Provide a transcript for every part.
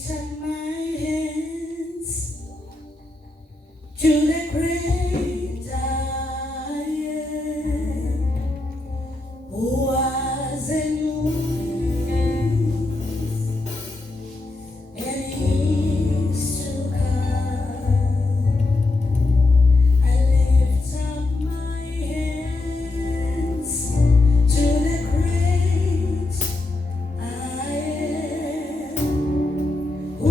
lift up my hands to the great I am, who was and who is and is to come. I lift up my hands to the great I am, who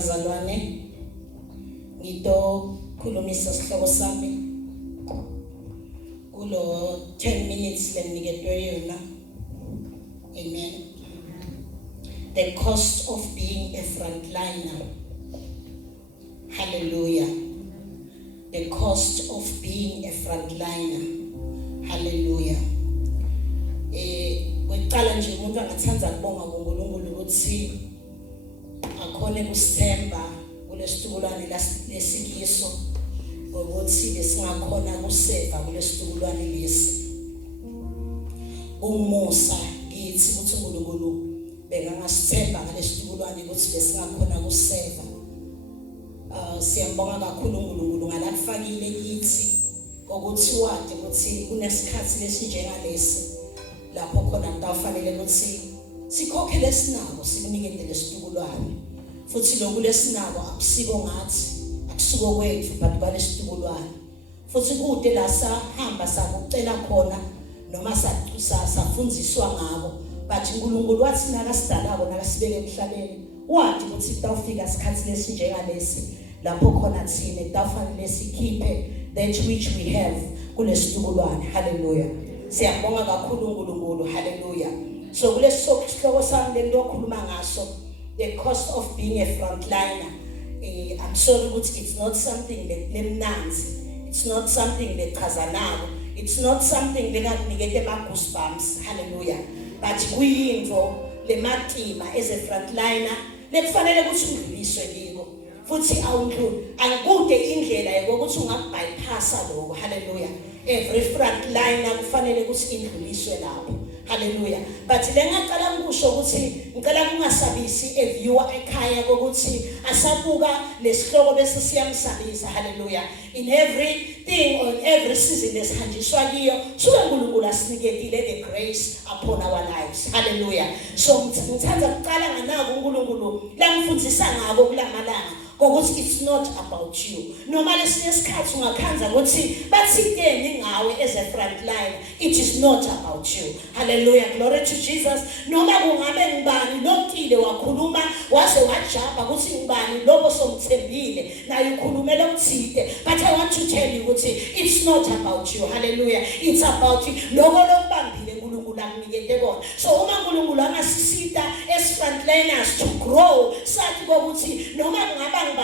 bazalwane ngito khulumisa sihloko sami kulo 10 minutes leniketwe yona. Amen. The cost of being a frontliner. Hallelujah. The cost of being a frontliner. Hallelujah. Weqala nje umuntu angathanda ukubonga kuNkulunkulu ukuthi akhona kusithemba kulesitukulwane lesikiso ukuthi besingakhona kuseva kulesitukulwane lesi. Umusa kithi ukuthi uNkulunkulu bengangasithemba ngalesitukulwane ukuthi besingakhona kuseva. Siyambonga kakhulu uNkulunkulu ngalakufakile kithi ukuthi wathi ukuthi kunesikhathi lesinjengalesi lapho khona mntawufanele ukuthi sikhokhe lesinabo sikunikele lesitukulwane futhi lokhu lesinabo akusiko ngathi akusuko kwethu but balesitukulwane futhi kude la sahamba sakucela khona noma safundziswa ngabo but uNkulunkulu wathi nakasidalako nakasibeke emhlabeni wathi ukuthi kutawufika isikhathi lesinjengalesi lapho khona thina kutawufanele sikhiphe that which we have kulesitukulwane. Hallelujah. Siyabonga kakhulu uNkulunkulu. Hallelujah. So kulesihloko sami lengiyokhuluma ngaso, the cost of being a frontliner. I'm sorry ukuthi it's not something lemnanzi. It's not something lechazanako. It's not something lengakunikete ma-goosebumps. Hallelujah. But kuyinto lematima as a frontliner lekufanele ukuthi udluliswe kiko. Futhi awundluli angikude indlela yokuthi ungabypassa lokho. Hallelujah. Every frontliner kufanele ukuthi indluliswe lapho. Hallelujah. But lengaqala ngisho ukuthi ngicela kungasabisi eviewer ekhaya ukuthi asabuka lesihloko bese siyamsabisa. Hallelujah. In everything on every season esihanjiswa kiyo suke uNkulunkulu asiniketile the grace upon our lives. Hallelujah. So ngithanda ukuqala nganako uNkulunkulu langifundisa ngako kulamalanga ukuthi it's not about you. Noma lesikhathi ungakhanza ukuthi bathinteni ngawe as a frontliner, it is not about you. Hallelujah. Glory to Jesus. Noma kungabe ngibani lokile wakhuluma wase wajaba ukuthi ngibani lobo somthembile naye ukhulumela ukuthide, but I want to tell you ukuthi it's not about you. Hallelujah. It's about lokho lokubambile uNkulunkulu akunikete kona. So uma uNkulunkulu angasisita as frontliners to grow sathi ukuthi noma ngaba it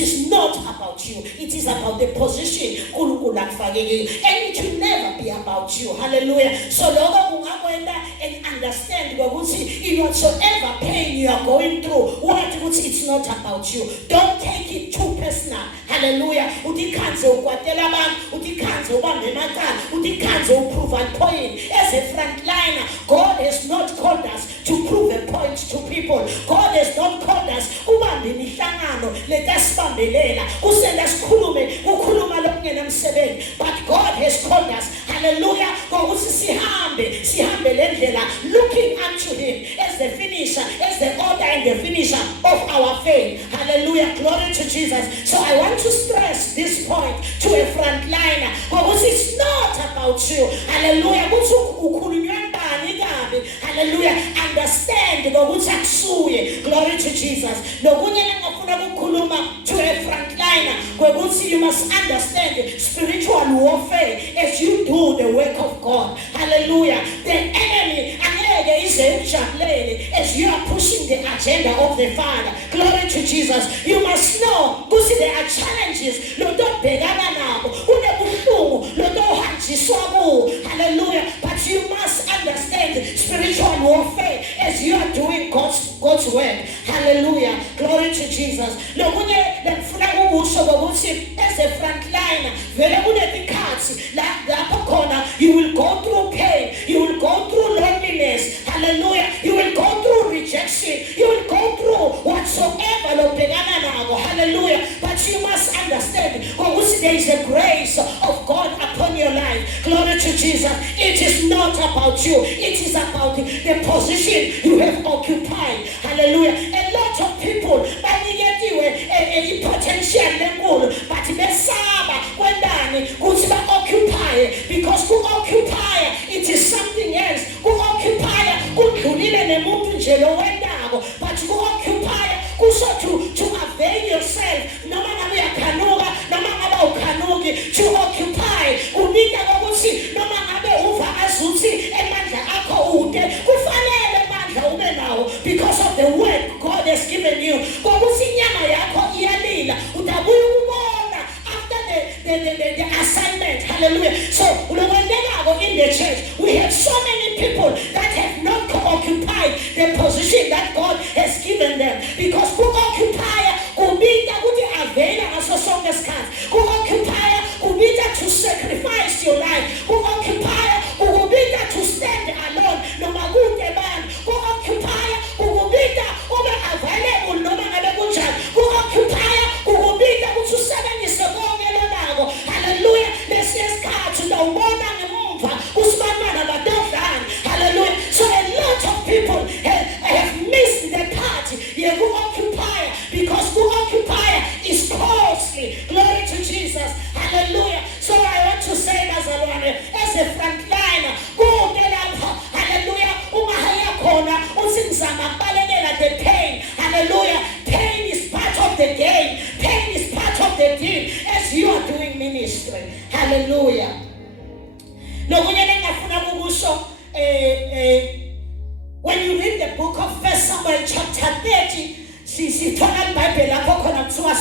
is not about you. It is about the position and it will never be about you. Hallelujah. So and understand in whatsoever pain you are going through, it's not about you. Don't take it too personal. Hallelujah. Prove a point. As a frontliner, God has not called us to prove a point to people. God has not called us let us but God has called us. Hallelujah. Looking unto him as the finisher, as the author and the finisher of our faith. Hallelujah. Glory to Jesus. So I want to stress this point to a frontliner because it's not about you. Hallelujah. Hallelujah. Understand glory to Jesus. To a frontliner, you must understand spiritual warfare as you do the work of God. Hallelujah. The enemy is as you are pushing the agenda of the Father. Glory to Jesus. You must know there are challenges. Hallelujah. But you must understand spiritual warfare as you are doing God's work. Hallelujah. Glory to Jesus. As a frontliner, you will go through pain, you will go through loneliness. Hallelujah. You will go through rejection, you will go through whatsoever. Hallelujah. But you must understand there is a grace of God upon your life. Glory to Jesus. It is not about you, it is about the position you have occupied. Hallelujah. A lot of people potential but occupy because to occupy it is something else. But to occupy Hallelujah. So in the church, we have so many people that have not occupied the position that God has given them. Because who occupier kubita kuti avela ngaso sonke isikhathi. Who occupier kubita to sacrifice your life. Who occupier kubita to stand alone noma kude bani. Who occupier kubita ube available noma ngabe kunjani. Who occupier kubita ukuthi usebenzise konke lonako. Hallelujah. Lesikhathi ndawubona ngemuva usibanana badodana. Hallelujah. So a lot of people have missed the part. Who occupier, because who occupier is costly. Glory to Jesus. Hallelujah. So I want to say as a frontliner, go get up. Hallelujah. Umahaya kona usingizama balekela the pain. Hallelujah. Pain is part of the game. Pain is part of the deal as you are doing ministry. Hallelujah. Lokunye ngafuna ukusho when you read the book of 1 Samuel chapter 30, sithola iBhayibheli lapho khona kuthiwa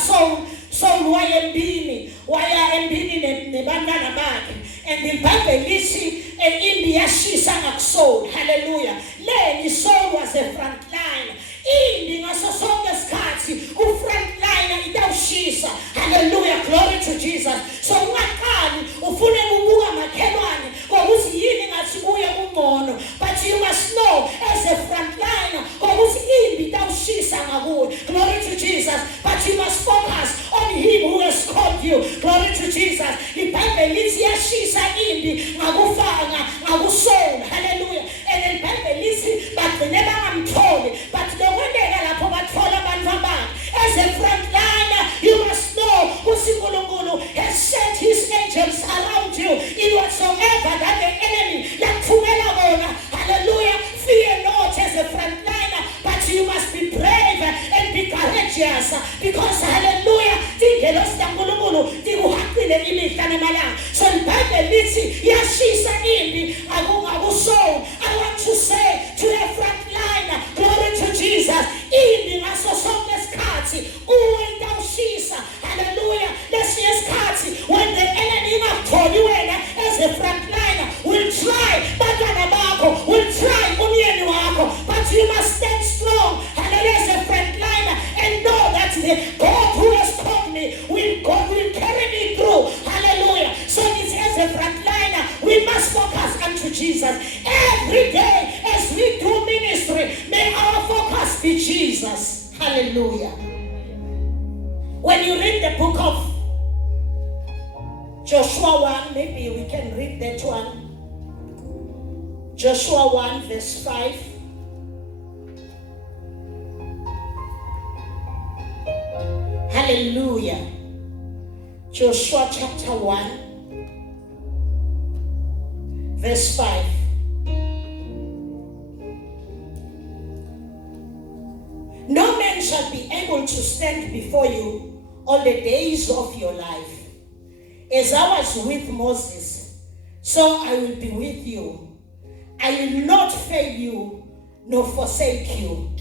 Saul waya embini nebantwana bakhe, and iBhayibheli lithi impi yashisa ngakuSaul. Hallelujah. Leni Saul was a frontliner. Impi ngaso sonke isikhathi ufrontliner itawushisa. Hallelujah. Glory to Jesus. So ungaqali ufune ukubuka makhelwane ngokuthi yini ngathi kuye kungcono, but you must know as a frontliner ngokuthi impi itawushisa ngakuwe. Glory to Jesus. But you must focus on him who has called you. Glory to Jesus. iBhayibheli lithi yashisa impi ngakuSaul. Hallelujah. And iBhayibheli lithi bagcine bangamtholi, but lokwendeka lapho bathola abantu abakhe. As a frontliner, you must know uNkulunkulu has set his angels around you in whatsoever that the enemy lakuthumela bona. Hallelujah. Fear not as a frontliner, but you must be brave and be courageous, because hallelujah, tingelosi kaNkulunkulu tikuhaqile imihla nemalanga. So iBhayibheli lithi yashisa impi ngakuSaul. I want to say to a frontliner, glory to Jesus, impi ngaso sonke isikhathi uwe itawushisa. Hallelujah. Lesinye isikhathi when the enemy ingakutholi wena as a frontliner, will try bantwana bakho, will try umyeni wakho, but you must stand strong. Hallelujah. As a frontliner, and know that the God who has called me will carry me through. Hallelujah. So it's as a frontliner, we must focus unto Jesus every day as we do ministry. May our focus be Jesus. Hallelujah. When you read the book of Joshua 1, maybe we can read that one. Joshua 1 verse 5. Hallelujah. Joshua chapter 1 verse 5. No man shall be able to stand before you all the days of your life. As I was with Moses, so I will be with you. I will not fail you nor forsake you.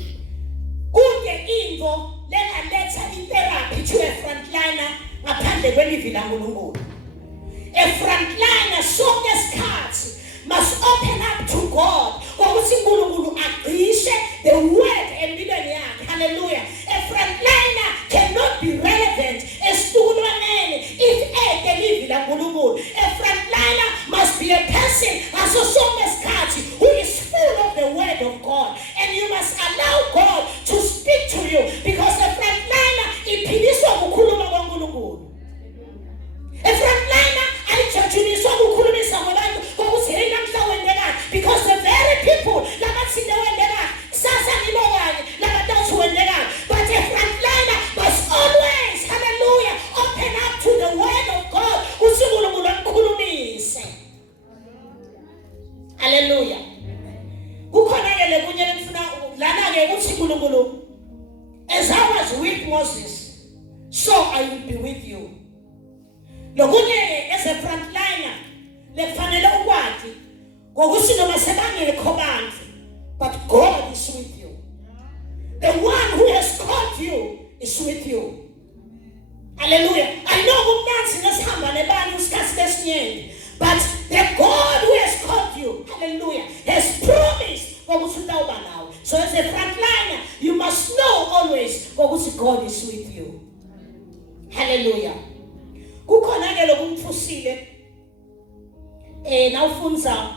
Kude into lengaletha itherapy to a frontliner ngaphandle kwelivi laNkulunkulu. A frontliner sonke isikhathi must open up to God ukuthi uNkulunkulu agcishe the word empilweni yakhe. Hallelujah. A frontliner cannot be relevant esitulwaneni if elivi laNkulunkulu. A frontliner must be a person ngaso sonke isikhathi who is full of the word of God, and you must allow God to speak to you, because a frontliner iphiliswa ukukhuluma kwaNkulunkulu. A frontliner ayijajuliswa ukukhulumisa ngabantu ukuthi hey namhla wendekani, because the very people labathinde wendekani sasa ngibokanye labathathu wendekani. But a frontliner must always, hallelujah, open up to the word of God ukuthi uNkulunkulu amkhulumise. Hallelujah. Kukhona ke lekunye lemfuna lana ke ukuthi uNkulunkulu, as I was with Moses, so I will be with you. Lokunye as a frontliner lekufanele ukwazi ngokuthi noma sebangekho bantu, but God is with you. The one who has called you is with you. Hallelujah. I know kumnanzi nesihamba nebantu isikhathi lesinyenti, but the God who has called you, hallelujah, has promised ukuthi utawuba nawe. So as a frontliner, you must know always ukuthi God is with you. Hallelujah. Kukhona ke lokumthusile nawufunza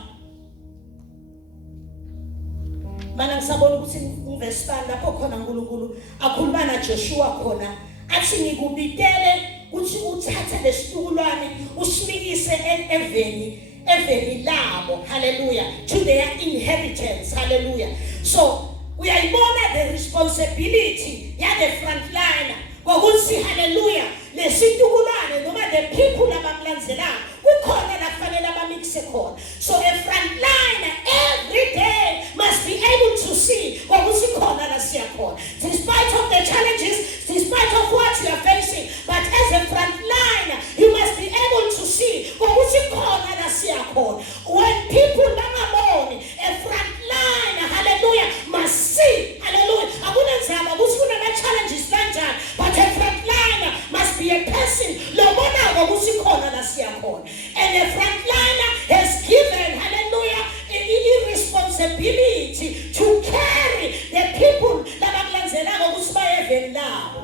mana ngisabona ukuthi uverse 5 lapho khona uNkulunkulu akhuluma naJoshua khona athi ngikubitele uthi uthathe lesitukulwane usimikise eveni labo, hallelujah, to their inheritance, hallelujah. So uyayibona the responsibility ya the frontliner ngokuthi hallelujah lesitukulwane noma the people abamlandzelayo kukhona la kufanele abamixe khona. So a frontliner every day must be able to see ngokuthi khona la siya khona, despite of the challenges, despite of what you are facing, but as a frontliner you must be able to see ngokuthi khona la siya khona. When people bangaboni, a frontliner, hallelujah, must see, hallelujah, akunenzaba ukuthi kunama challenges kanjani, but a frontliner must be a person lobona ngokuthi khona la siya khona. And a frontliner has given, hallelujah, a responsibility to carry the people labakulandzelako ukuthi bayeveni labo.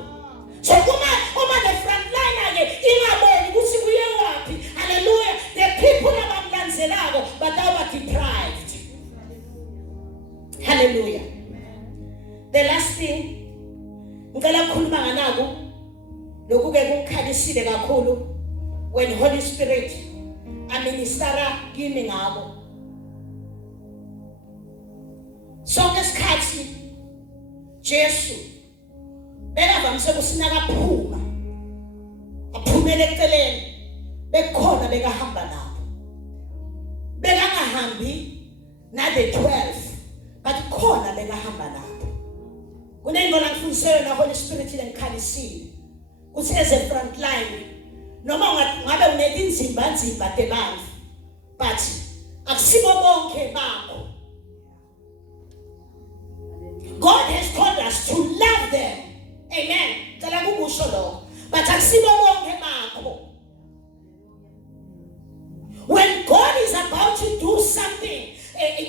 So uma the frontliner ke ingaboni ukuthi kuye waphi, hallelujah, the people labakulandzelako batawuba deprived. Hallelujah. The last thing ngicela ukukhuluma nganako lokhu ke kungikhalisile kakhulu when Holy Spirit administera kimi ngabo. Sonke isikhathi Jesu bekavamise ukusinakaphuma aphumele eceleni bekhona bekahamba nabo, bekangahambi na the 12 but khona bekahamba nabo. Kunengola ngifundiswe na Holy Spirit lengikhalisile ukuthi as a frontline noma ngabe unetinzimba tebantu but akusibo bonke bakho. God has called us to love them. Amen. Cela kukusho lokho. But akusibo bonke bakho. When God is about to do something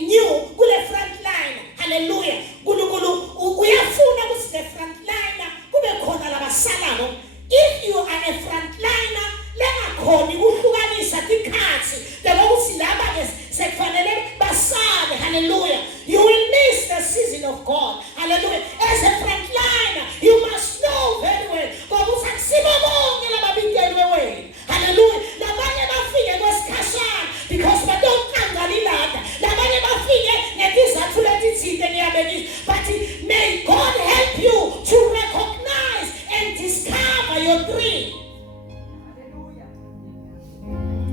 new kule frontline, hallelujah, uNkulunkulu uyafuna ukuthi the frontliner kube khona labasalako. If you are a frontliner, lengakhoni ukuhlukanisa tikhathi lokuthi laba ke sekufanele basale, hallelujah, you will miss the season of God, hallelujah. As a frontliner, you must know very well ngokuthi akusibo bonke lababitelwe wena, hallelujah. Labanye bafike kwesikhashana because badonqangalilada, labanye bafike ngetizathu letithile ngiyabekisa, but may God help you to recognize and discover your dream.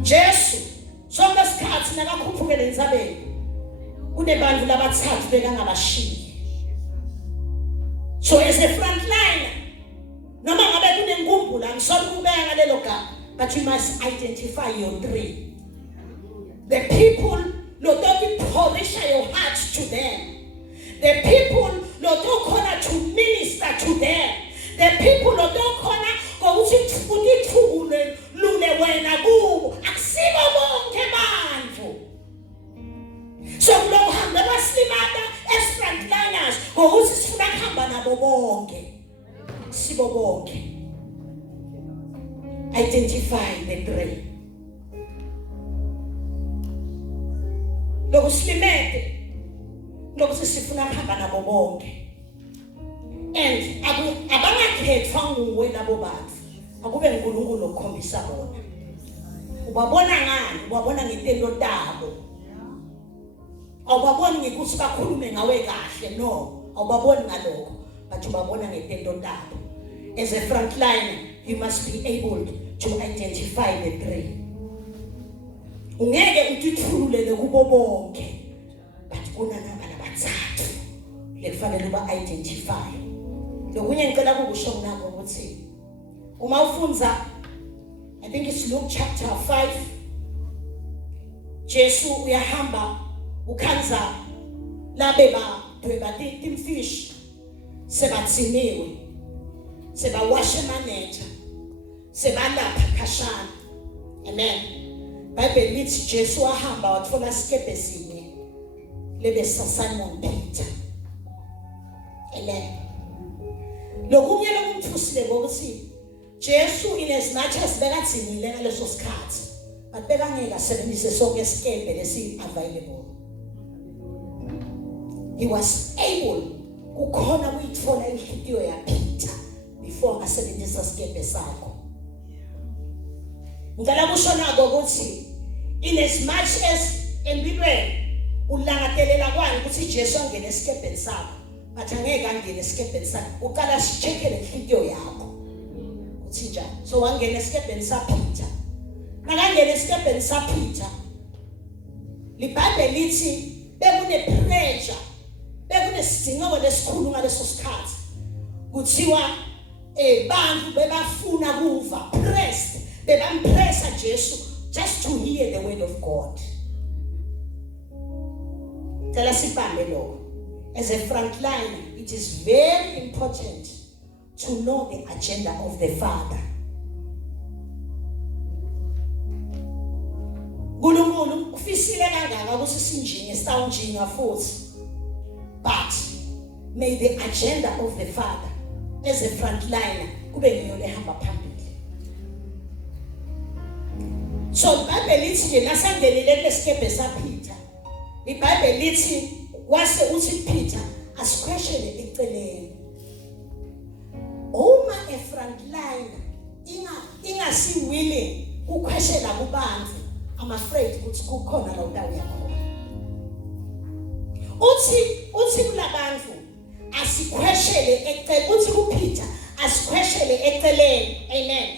Jesu sonke isikhathi nakakhuphukele entsabeni kunebantu labathathu bekangabashiyi. So as a frontliner noma ngabe kunenkumbulo angisona ukubeka ngalelo gama, but you must identify your dream. The people lotoki polisha your heart to them. The people lotokhona to minister to them. The people lotokhona ngokuthi uthule lule wena kubo akusibo bonke bantu. So kulohamba abaslimata as frontliners ngokuthi sifuna kuhamba nabo bonke sibo bonke. Identify the dream. Lokuslimete lokuthi sifuna kuhamba nabo bonke. And abangakhethwa nguwe labo bantu, akube uNkulunkulu okukhombisa bona. Ubabona ngani? Ubabona ngetendo tabo. Awubaboni ngikuthi bakhulume ngawe kahle, no, awubaboni ngalokho, but ubabona ngetendo tabo. As a frontliner, you must be able to identify the dream. Ungeke utithulele kubo bonke, but kunanaba labathathu lekufanele uba-identify. Lokunye ngicela kukusho nako ukuthi uma ufunza, I think it's Luke chapter 5, Jesu uyahamba ukhanza labe badweba timfishi sebatsiniwe sebawashe manager sebalapha khashana. Amen. Bible lithi Jesu wahamba wathola isikebhe sinye lebe Simon Peter. Amen. Lokunye lokumthusile ngokuthi Jesu in as much as bekathinile ngaleso sikhathi but bekangeke asebenzise sonke isikebhe lesi available. He was able ukukhona ukuyithola inhliziyo ya Peter before asebenzisa isikebhe sakho. Ngicela kusho nako ukuthi in as much as empilweni ulangatelela kwani ukuthi Jesu angene esikebheni sakho but angeke angene esikebheni sakho uqala sicheckele inhliziyo yakho ukuthi njani. So wangena esikebheni sa Peter. Nakangena esikebheni sa Peter liBhayibheli lithi bekune pressure bekunesidingo lesikhulu ngaleso sikhathi kuthiwa bantu bebafuna kuva pressed bebampressa Jesu just to hear the word of God. Tell us as a frontliner, it is very important to know the agenda of the Father. Gulungulu kufisile kangaka ukuthi sinjinge sawunjinga futhi. But may the agenda of the Father as a frontliner kube ngiyo lehamba phambili. So iBhayibheli lithi lasangenile lesikebhe sa Peter. iBhayibheli lithi wase uthi Peter asikhweshele eceleni. Uma a frontliner ingasi willing ukukhweshela kubantu, I'm afraid ukuthi kukhona la utawu yakho. Uthi kulabantu asikhweshele eceleni, uthi kuPeter asikhweshele eceleni. Amen.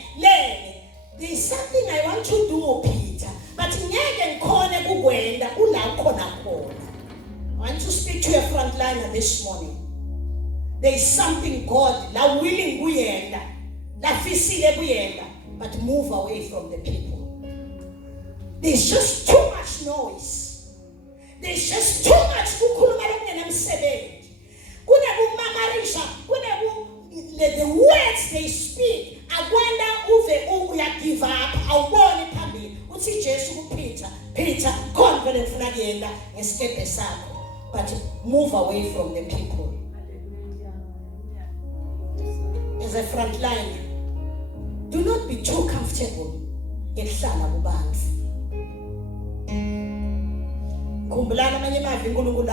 There is something I want to do, Peter, but ngeke ngikhone kukwenda ula ukhona khona. I want to speak to a frontliner this morning. There is something God la willing kuyenda, la fisile kuyenda, but move away from the people. There's just too much noise. There's just too much kukhuluma lokungenamsebenzi. Kunebumamarisha, the words they speak. Akwenda uve uya give up, awubone phambili. Uthi Jesu kuPeter, Peter, confident funa kuyenda ngesikebhe sakho, but move away from the people. As a frontliner, do not be too comfortable ngehlala kubantu. Kumbulana manye mavi uNkulunkulu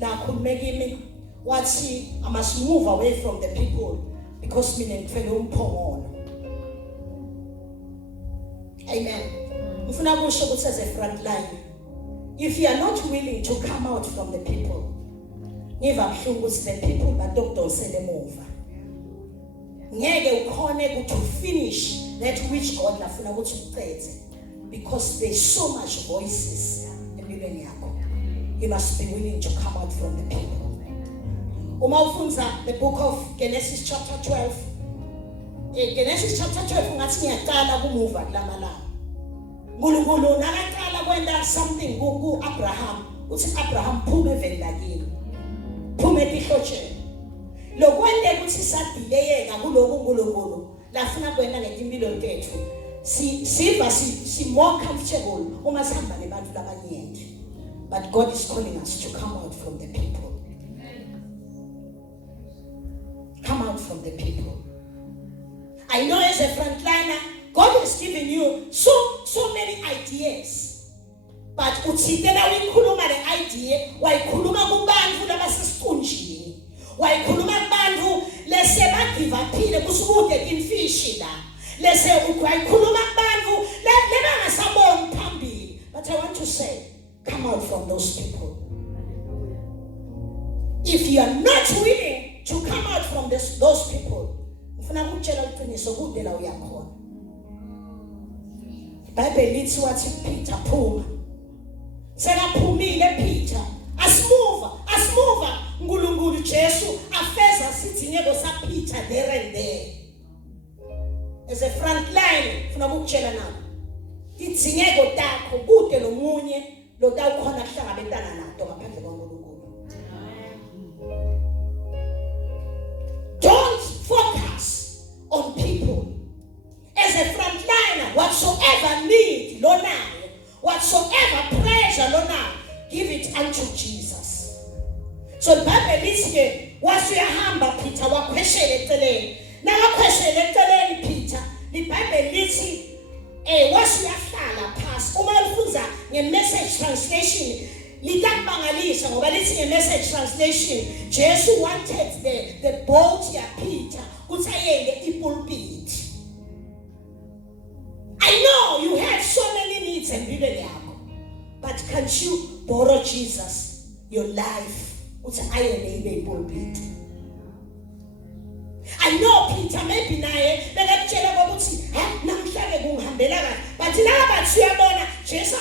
la khulume kimi wathi I must move away from the people because mina ngifele umphongolo. Amen. Ufuna kusho ukuthi as a frontliner, if you are not willing to come out from the people, ngiva buhlungu ukuthi the people badokudonsele emuva. Ngeke ukhone to finish that which God lafuna ukuthi uqede because there's so much voices empilweni yakho. You must be willing to come out from the people. Uma ufunza the book of Genesis chapter 12. Genesis chapter 12 ngathi ngiyaqala kumuva kulamalanga. uNkulunkulu nakaqala kwenda something ku Abraham, uthi Abraham phuma evendakini. Phuma etihlotsheni. Lokwende ukuthi sadileyeka kuloko uNkulunkulu lafuna kwenda ngetimpilo tethu. Si more comfortable uma sihamba nabantu labanyenti. But God is calling us to come out from the people. Come out from the people. I know as a frontliner, God has given you so many ideas. But uthitela uyikhuluma le idea, wayikhuluma kubantu labasesiqunjini. Wayikhuluma kubantu lese bagivaphile kusukude imfishi la. Lese wayikhuluma kubantu lebangasaboni phambili. But I want to say, come out from those people. If you are not willing to come out from those people, ufuna ukutshela iqiniso kude la uyakhona. iBhayibheli lithi wathi Peter phuma. Sekaphumile Peter. Asimuva uNkulunkulu Jesu afeza sidingeko sa Peter there and there. As a frontline ufuna ukutshela nabo. Idingeko takho kude lomunye lo tawukhona kuhlangabetana nato ngaphandle kwaNkulunkulu. Don't focus on people. As a obedient unto Jesus. So iBhayibheli lithi ke wasuyahamba Peter wakhweshela eceleni. Nakakhweshela eceleni Peter, iBhayibheli lithi wasuyahlala phansi. Uma ulifunza nge-Message translation litakubangalisa ngoba lithi nge-Message translation Jesu wanted the boat ya Peter ukuthi ayende ipulpit. I know you have so many needs empilweni yakho, but can't you borrow Jesus your life ukuthi ayende ibe ipulpit? I know Peter maybe naye bekakutshela ukuthi namhlanje kungihambela kahle, but laba bathi uyabona Jesu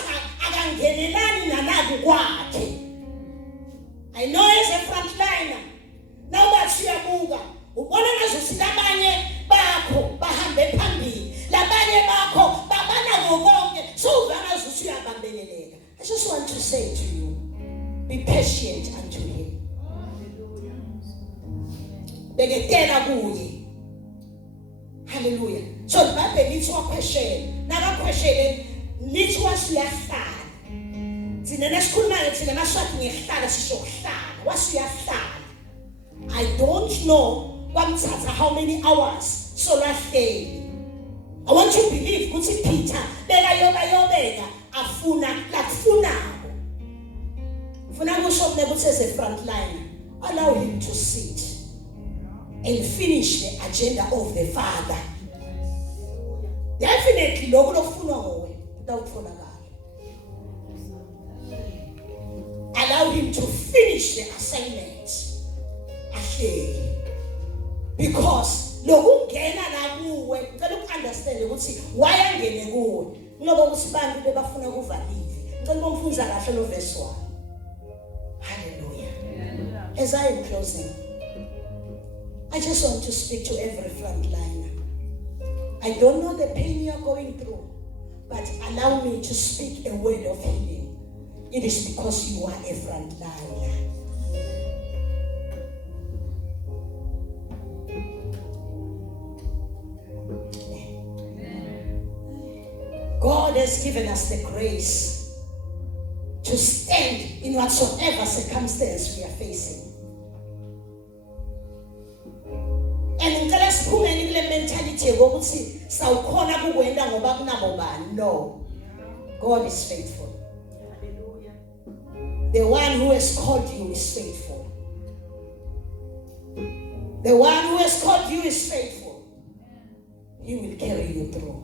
akangenelani nanaku kwakhe. I know as a frontliner now bathi uyabuka ubona ngazuthi labanye bakho bahambe phambili, labanye bakho babana konke, so ngazuthi uyabambeleleka. I just want to say to you, be patient unto him. Beketela kuye. Hallelujah. So iBhayibheli lithi wakhweshela, nakakhweshele lithi wasuyahlala. Thina nesikhulumayo thina maswathi ngehlala sizohlala, wasuyahlala. I don't know kwamthatha how many hours so lahleli. I want to believe ukuthi Peter bekayobeka afuna lakufunako. Ufuna kusho mina ukuthi as a frontliner, allow him to sit and finish the agenda of the Father. Definitely lokho lokufunwa ngowe utawutholakala. Allow him to finish the assignment. Because lokungena la kuwe ngicela ukunderstand ukuthi why angene kuwe ngoba ukuthi bantu bebafuna kuvalile. Ngicela bomfunza kahle lo verse 1. Hallelujah. As I am closing, I just want to speak to every frontliner. I don't know the pain you are going through, but allow me to speak a word of healing. It is because you are a frontliner. God has given us the grace to stand in whatsoever circumstance we are facing. And ngicela siphumeni kule mentality yokuthi sawukhona kukwenda ngoba kunabo bani. No. God is faithful. Hallelujah. The one who has called you is faithful. The one who has called you is faithful. He will carry you through.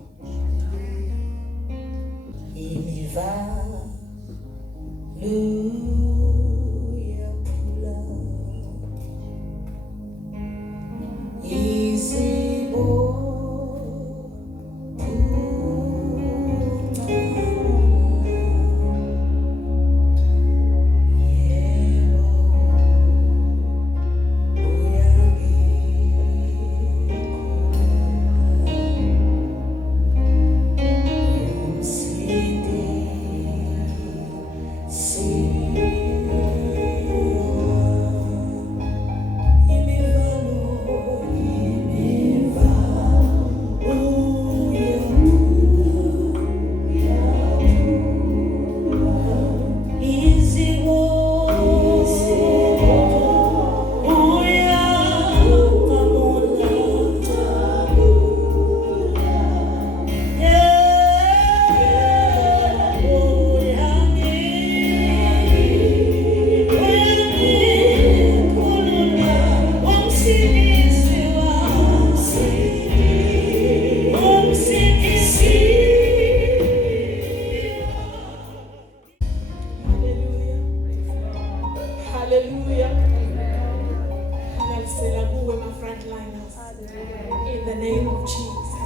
In the name of Jesus,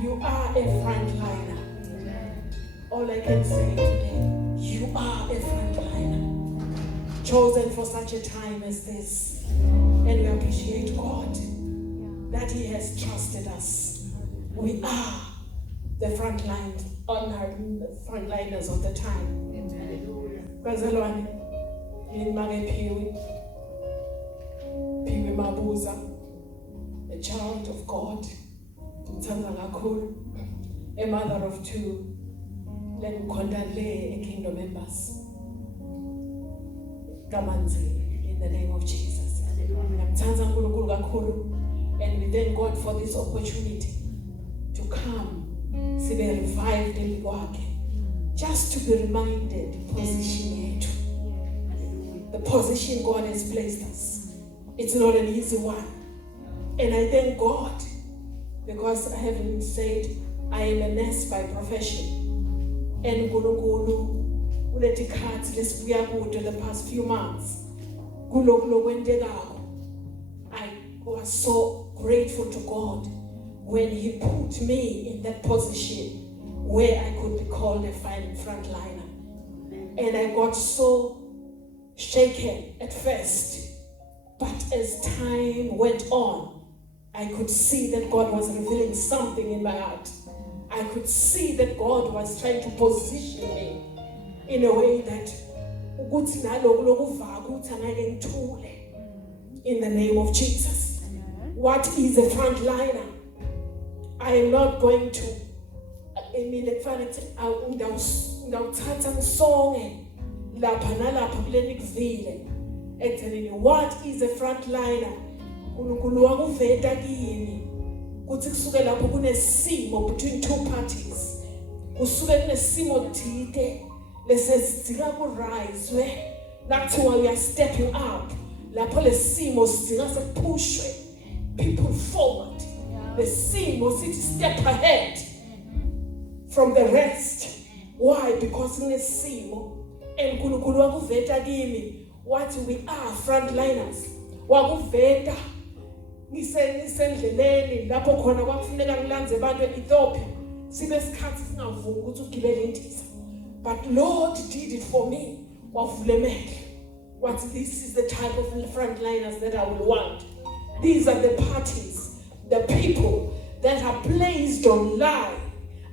you are a frontliner. All I can say today, you are a frontliner, chosen for such a time as this. And we appreciate God that He has trusted us. We are the frontliners of the time. Bazalwane, Piwi Mabuza, a child of God, a mother of two, a kingdom members. in the name of Jesus. And we thank God for this opportunity to come, sibe revived in God, just to be reminded the position God has placed us. It's not an easy one. And I thank God because I haven't said I am a nurse by profession. And the past few months, I was so grateful to God when He put me in that position where I could be called a frontliner. And I got so shaken at first, but as time went on, I could see that God was revealing something in my heart. I could see that God was trying to position me in a way that in the name of Jesus. What is a frontliner? I am not going to what is a frontliner? Between two parties. That's why we are stepping up. Push people forward. The simo city step ahead from the rest. Why? Because in the simo and what we are frontliners. Wakuveta ngisendleleni lapho khona kwakufuneka ngilanze abantu eEthiopia sibe sikhathi singavumi ukuthi ugibele indiza. But Lord did it for me. What this is the type of frontliners that I will want. These are the parties, the people that are placed on line,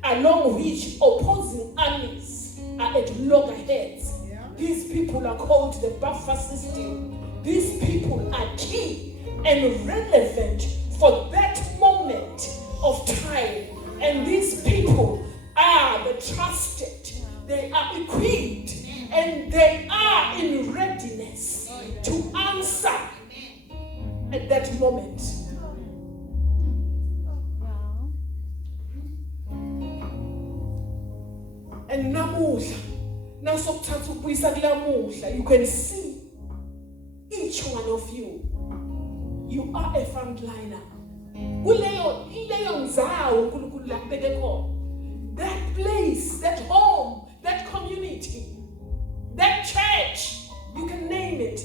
along which opposing armies are at loggerheads. These people are called the buffer system. These people are key and relevant for that moment of time. And these people are the trusted, they are equipped, and they are in readiness to answer at that moment. And namuhla, nasokuthatha ukubuyisa kulamuhla, you can see each one of you. You are a frontliner. That place, that home, that community, that church, you can name it.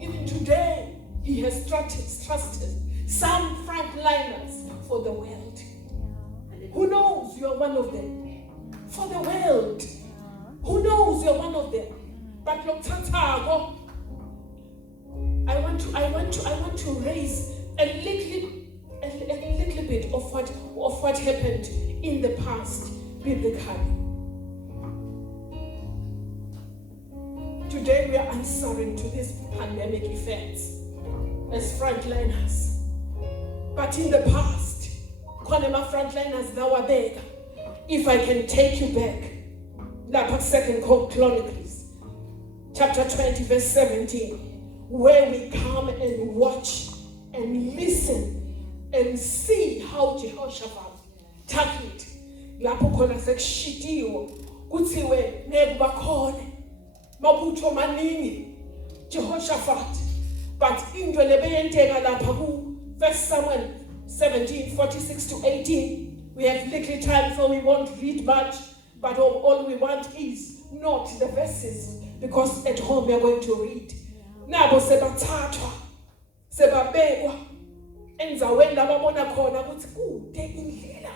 Even today, He has trusted some frontliners for the world. Who knows you are one of them? For the world. Who knows you are one of them? But I want to raise a little bit of what happened in the past biblically. Today we are answering to these pandemic effects as frontliners. But in the past, Konema frontliners Nawabega, if I can take you back, like 2 Chronicles, chapter 20, verse 17, where we come and watch and listen and see how Jehoshaphat tackled. Lapho khona sekushitiwe kuthiwe nekubakhona mabutho maningi Jehoshaphat, but into lebeyenteka lapha ku 1 Samuel 17:46-18. We have little time, so we won't read much, but all we want is not the verses, because at home we are going to read. Nabo sebathathwa sebabekwa enzaweni lababona khona ukuthi kude indlela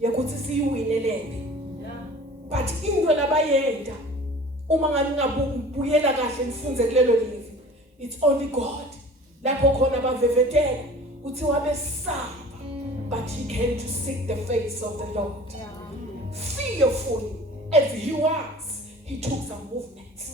yokuthi siyiwine lempi. But into labayenda uma ngabe ngabuyela kahle ngifunze kulelo livi, it's only God. Lapho khona bavevetela uthi wabesaba, but he came to seek the face of the Lord. Fearful as he was, he took some movements.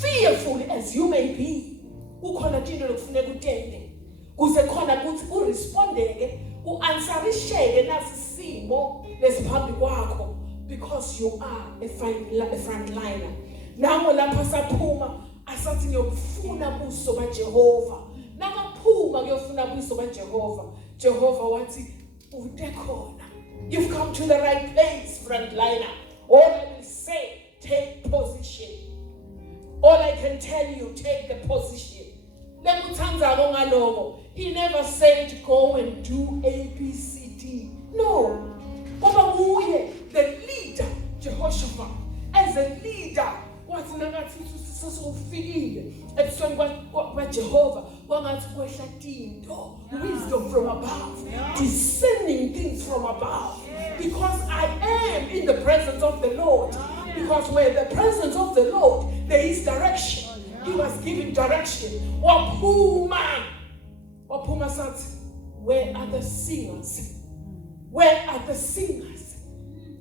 Fearful as you may be, ukhona into lokufuneka utende kuze khona ukuthi urespondeke uanswerisheke nasisimo lesiphambi kwakho, because you are a frontliner. Nango lapha saphuma sathi ngiyofuna ubuso baJehova. Nakaphuma ngiyofuna ubuso baJehova. Jehova wathi utekhona. You've come to the right place, frontliner. All I will say, take position. All I can tell you, take the position. He never said go and do A, B, C, D. No. Baba Muye, the leader, Jehoshaphat, as a leader, what's so feeling? Ebusweni kwaJehova kwangathi kwehla into, wisdom from above, discerning things from above, because I am in the presence of the Lord, because where the presence of the Lord there is direction. He was giving direction. Wapuma sathi, where are the singers? Where are the singers?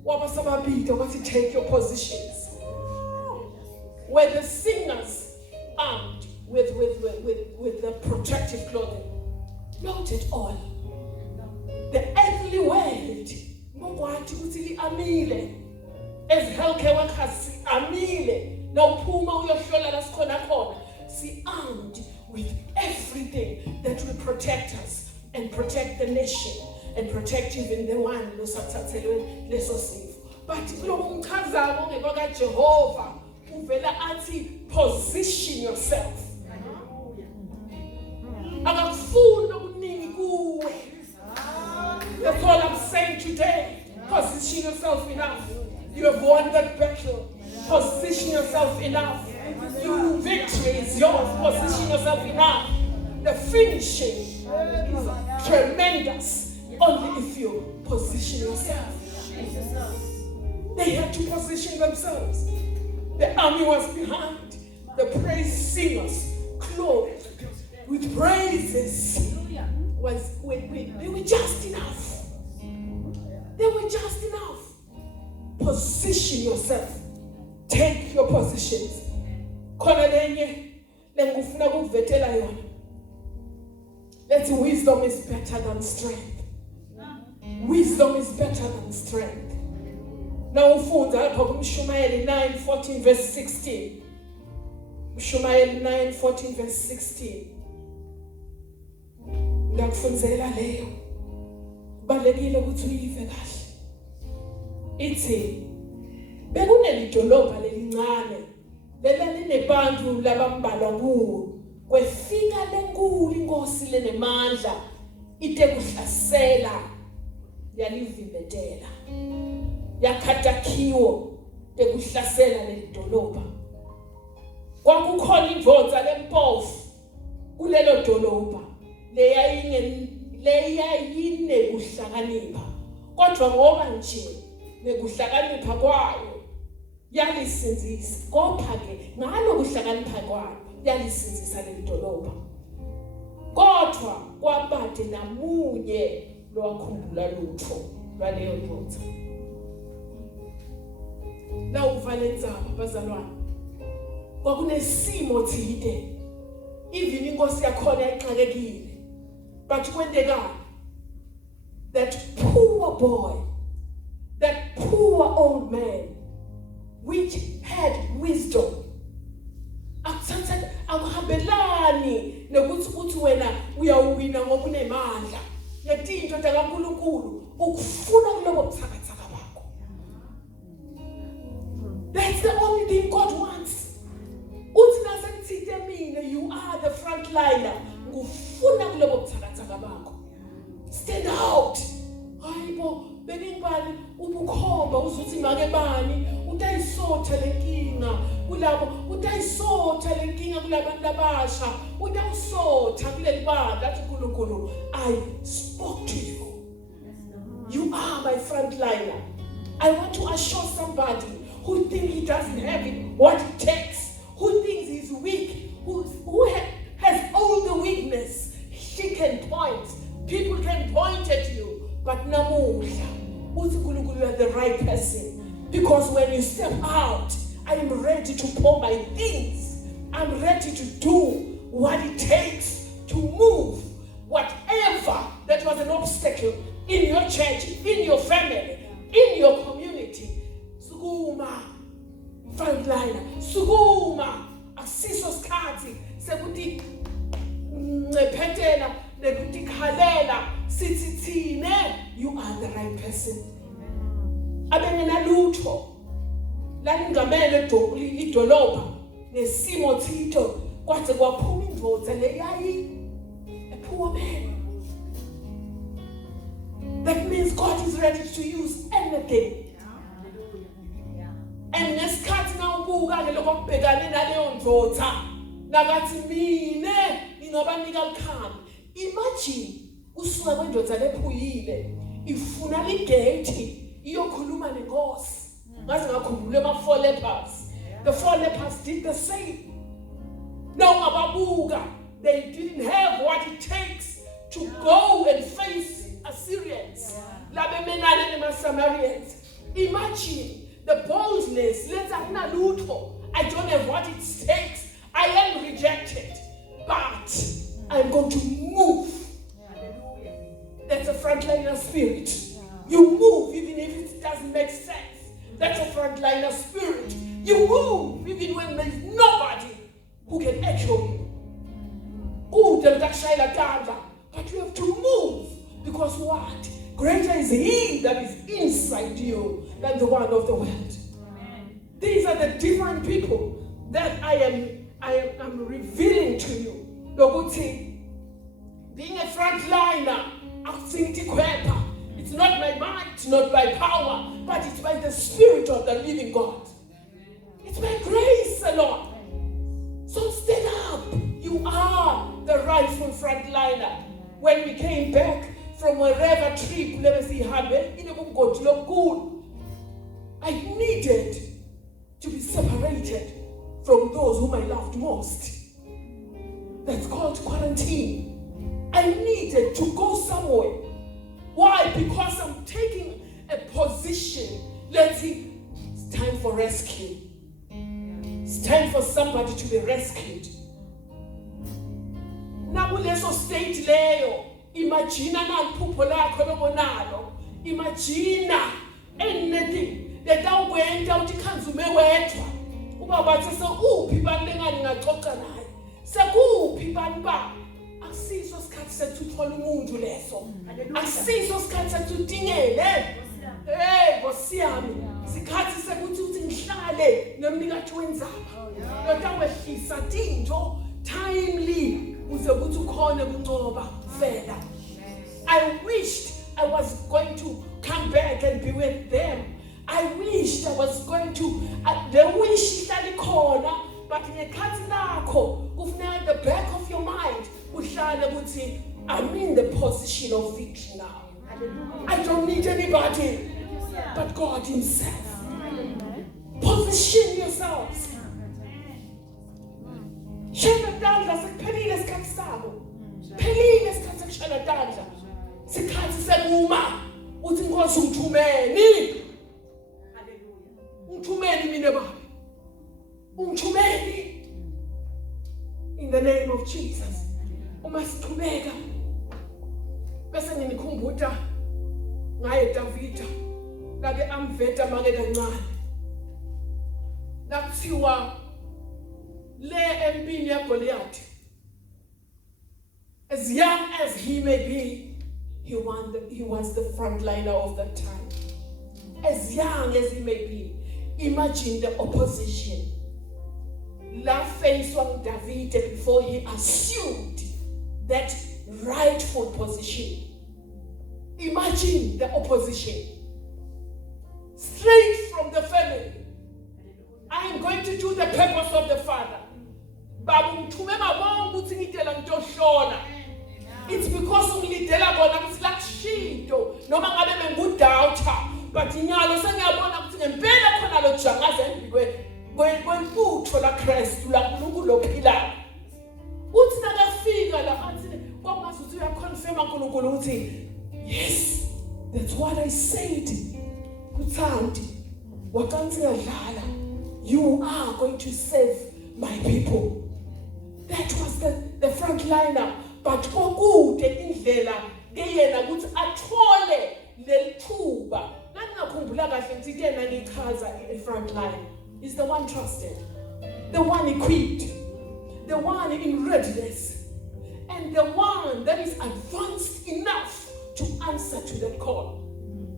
Wabasababito, what to take your positions? Where the singers armed with the protective clothing. Not at all. The earthly world, mokwati utili amile. As healthcare workers amile. No puma uyohlola la sikhona khona. See, armed with everything that will protect us and protect the nation and protect even the one losathathelwe leso sifo. But kulo mchazako ngekwa Jehova uvela athi position yourself. Akafuna ukuningi kuwe. That's all I'm saying today. Position yourself enough. You have won that battle. Position yourself enough. Your victory is yours. Position yourself enough. The finishing is tremendous only if you position yourself. They had to position themselves. The army was behind. The praise singers, clothed with praises, they were just enough. They were just enough. Position yourself. Take your positions. Khona lenye lengufuna ukuvetela yona. Let's wisdom is better than strength. Wisdom is better than strength. Now ufunda lapha kuMshumayeli 9:14 verse 16. Mshumayeli 9:14 verse 16. Ngakufunzela leyo. Balekile ukuthi uyive kahle. Ithi bekunelidolobha lelincane lelanebantu labambalwa kuwo kwefika lenkulu inkosi lenemandla ite kuhlasela yalivimbetela yakhatakhiwo tekuhlasela lelidolobha kwakukhona indvodza lempofu kulelo dolobha leyayine kuhlakanipha kodwa ngoba nje nekuhlakanipha kwayo yalisinzisa kodwa ke ngalo kuhlakanipha kwayo yalisinzisa lelidolobha kodwa kwabade namunye lwakhumbula lutho lwaleyo ndvodza. La uvale ndzaba bazalwane kwakunesimo thide even inkosi yakhona yayixakekile but kwendekana that poor boy, that poor old man which had wisdom akuhambelani nokuthi wena uyawina ngoba unemandla netinto takaNkulunkulu ukufuna kulobo buthakathaka bakho. That's the only thing God wants. Uthi nasekuthite mina you are the frontliner ngufuna kulobo buthakathaka bakho. Stand out. Hayibo beningibani ubukhomba uzuthi make bani utayisotha lenkinga kulabo utayisotha lenkinga kulabantu labasha utayisotha kuleli bandla athi uNkulunkulu I spoke to you. You are my frontliner. I want to assure somebody who thinks he doesn't have it, what it takes, who thinks he's weak, who has all the weakness. She can point. People can point at you, but namuhla uthi uNkulunkulu you are the right person, because when you step out, I am ready to pour my things. I'm ready to do what it takes to move whatever that was an obstacle in your church, in your family, in your community. Sukuma frontliner, sukuma asiso ska ingamele idolobha nesimo thito kwaze kwaphuma indvodza leyayi a poor man. That means God is ready to use anything. And ngesikhathi nawubuka ke lokho kubhekane naleyo ndvodza nakathi mine nginobanika likhama. Imagine usuka kwendvodza lephuyile ifuna ligate iyokhuluma nenkosi. Ngaze ngakhumbula ama-4 lepers. The 4 lepers did the same. Now ababuka, they didn't have what it takes to go and face Assyrians. Labemenane nema-Samaritans. Imagine the boldness. Let's akuna lutho. I don't have what it takes. I am rejected, but I'm going to move. That's a frontliner spirit. You move even if it doesn't make sense. That's a frontliner spirit. You move even when there's nobody who can echo you. But you have to move because what? Greater is He that is inside you than the one of the world. These are the different people that I am revealing to you. Nokuthi, being a frontliner, it's not by might, not by power, but it's by the Spirit of the living God. It's by grace alone. So stand up. You are the rightful frontliner. When we came back from a river trip, I needed to be separated from those whom I loved most. That's called quarantine. I needed to go somewhere. Why? Because I'm taking a position. Let's see, it's time for rescue. It's time for somebody to be rescued. Nakuleso state leyo, imagine naliphupho lakho lobonalo. Imagine anything that awukwenta uthi khanzume wedwa. Uba bathi uphi bani lengani ngaxoxa naye. Sekuphi bani ba? Akusiso isikhathi sethu uthola umuntu leso. Akusiso isikhathi sethu udingele. Nkosi yami, isikhathi sekuthi uthi ngihlale nomnikazi wenzaba. Kodwa wehlisa into timely uze ukuthi ukhona kuncoba fela. I wished I was going to come back and be with them. I wished I was going to the wish ihlali khona, but ngekhathi lakho kufuneka at the back of your mind uhlale ukuthi I'm in the position of victory now. I don't need anybody but God Himself. Position yourselves. Shela tandla sekuphelile isikhathi sabo. Phelile isikhathi sekushela tandla. Isikhathi sekuma uthi Nkosi ungithumeni. Ungithumeni mina baba. Ungithumeni. In the name of Jesus. Uma siqhubeka bese nginikhumbuta ngaye Davida lake amveta make kancane. Lakuthiwa le empini yaGoliath, as young as he may be, he was the frontliner of that time. As young as he may be, imagine the opposition. La faced David before he assumed that rightful position. Imagine the opposition. Straight from the family. I am going to do the purpose of the Father. It's because ungilidela bona kusilakushido noma ngabe mengudoubt but inyalo sengiyabona ukuthi ngempela khona lo jangaze endikwe kwemputho la Christ la uNkulunkulu ophilayo. Uthi nakafika la athi kwamazi uthi uyaconfirm uNkulunkulu uthi yes, that's what I said. Kuthandi wakanti ngadlala, you are going to save my people. That was the frontliner. But kokude indlela ngiyena ukuthi athole lelithuba. Ngakukhumbula kahle ngithi yena ngichaza frontline is the one trusted, the one equipped, the one in readiness, and the one that is advanced enough to answer to that call,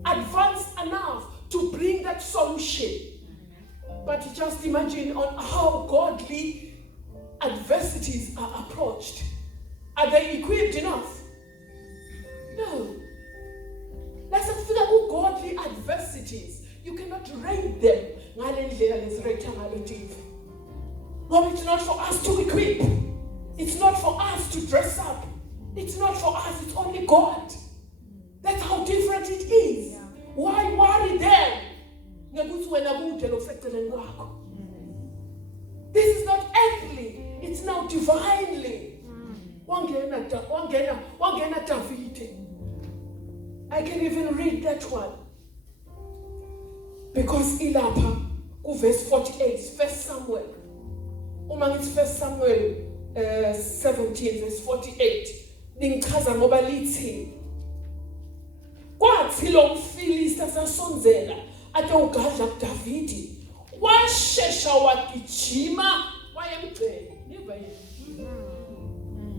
advanced enough to bring that solution. But just imagine on how godly adversities are approached. Are they equipped enough? No. Let's figure out godly adversities. You cannot rate them. It's not for us to equip. It's not for us to dress up. It's not for us. It's only God. That's how different it is. Yeah. Why worry them? This is not earthly. It's now divinely. I can even read that one. Because ilapha, verse 48, 1 Samuel. It's 1 Samuel 17, verse 48. Lingichaza ngoba lithi. Kwathi lo mfilisti sasonzela ade ugadla kuDavidi. Washesha wagijima wayemgcele. Niva yini?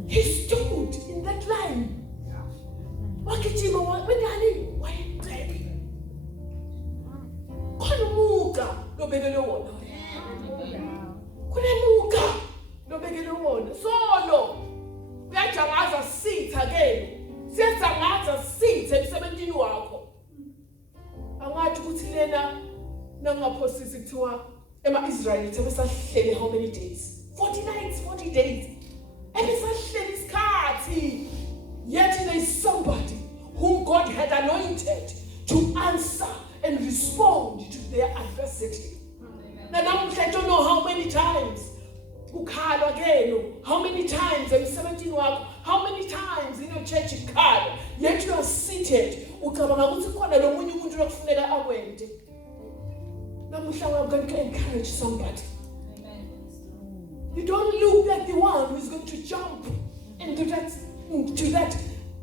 He stood in that line. Wagijima wendani wayemgcele. Khona umuka lobekele wona. Kunemuka lobekele wona. Solo uyajangaza sitha ke. Siyajangaza sitha emsebenzini wakho. Angathi ukuthi lena nangaphosisi kuthiwa ema-Israelites abesahlele how many days? 40 nights, 40 days. Abesahlele isikhathi. Yet there is somebody whom God had anointed to answer and respond to their adversity. Now I don't know how many times ukhala again, how many times emsebenzini wakho, how many times in your church ukhala, yet you are seated ucabanga ukuthi khona lo munye umuntu okufuneka akwende. Namuhla I'm going to encourage somebody. You don't look like the one who is going to jump into that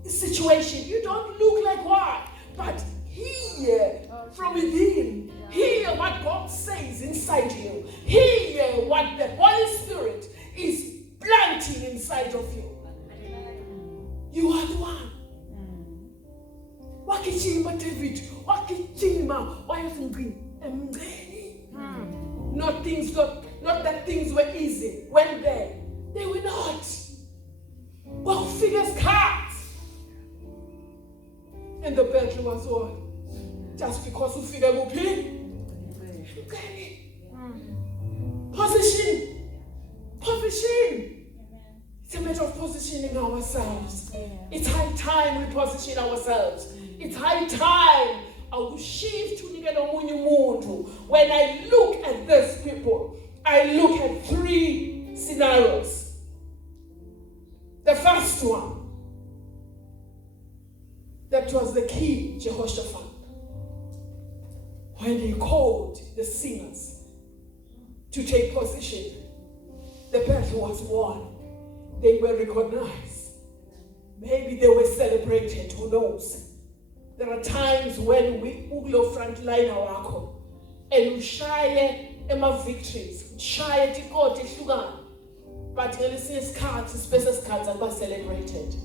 situation. You don't look like one, but hear from within. Hear what God says inside you. Hear what the Holy Spirit is planting inside of you. You are the one. Wakijima David, wakijima, wayasingini. Not that things were easy. When they were not. Well, figures cut. And the battle was won. Just because we figure will be. Position. It's a matter of positioning ourselves. It's high time we position ourselves. It's high time. When I look at these people, I look at 3 scenarios. The first one, that was the king Jehoshaphat. When he called the singers to take position, the battle was won. They were recognized. Maybe they were celebrated, who knows? There are times when we ulo frontline wakho and ushaye ema victories, ushaye tikoti ehlukana. But ngelinye isikhathi special isikhathi aba celebrated.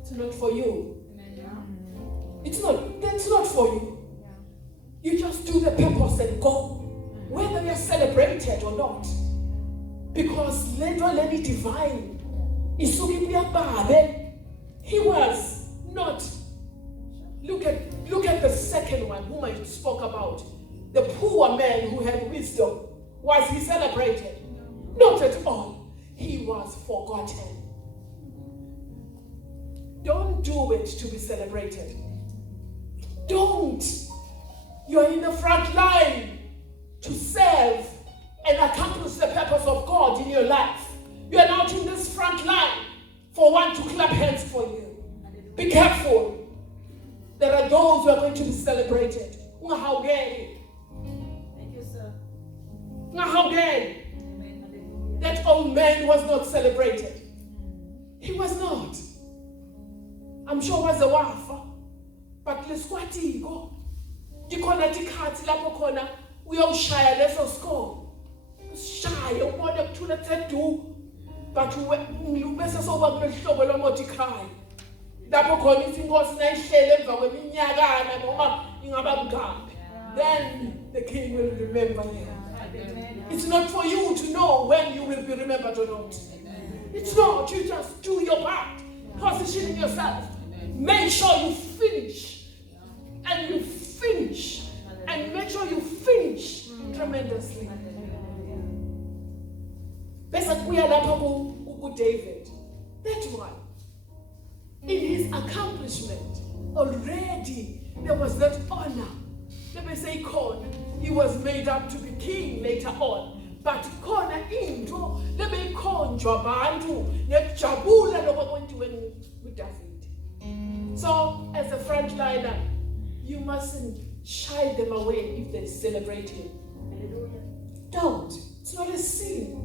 It's not for you. That's not for you. You just do the purpose and go, whether you're celebrated or not. Because later lady divine, he was not. Look at the second one whom I spoke about. The poor man who had wisdom. Was he celebrated? Not at all. He was forgotten. Don't do it to be celebrated. Don't. You are in the front line to serve and accomplish the purpose of God in your life. You are not in this front line for one to clap hands for you. Be careful. There are those who are going to be celebrated. Thank you, sir. That old man was not celebrated. He was not. I'm sure was a wafa. But let's go. Dikona tikhathi lapho khona uyawushaya leso score. Shaya ubone kuthula tsedu. But bese soba kulehlobo lomotikhaya. Lapho khona inkosi nayihlele emva kweminyakana noma ingaba ngaphi. Then the king will remember you. It's not for you to know when you will be remembered or not. It's not. You just do your part. Positioning yourself. Make sure you finish. And you finish. And make sure you finish tremendously. Bese kuya lapha ku David. That one. In his accomplishment, already there was that honor. Let me say corner. He was made up to be king later on. But corner into let me conjure bantu nekujabula lokwenziwe David. So as a frontliner, you mustn't shy them away if they celebrate him. Don't. It's not a sin.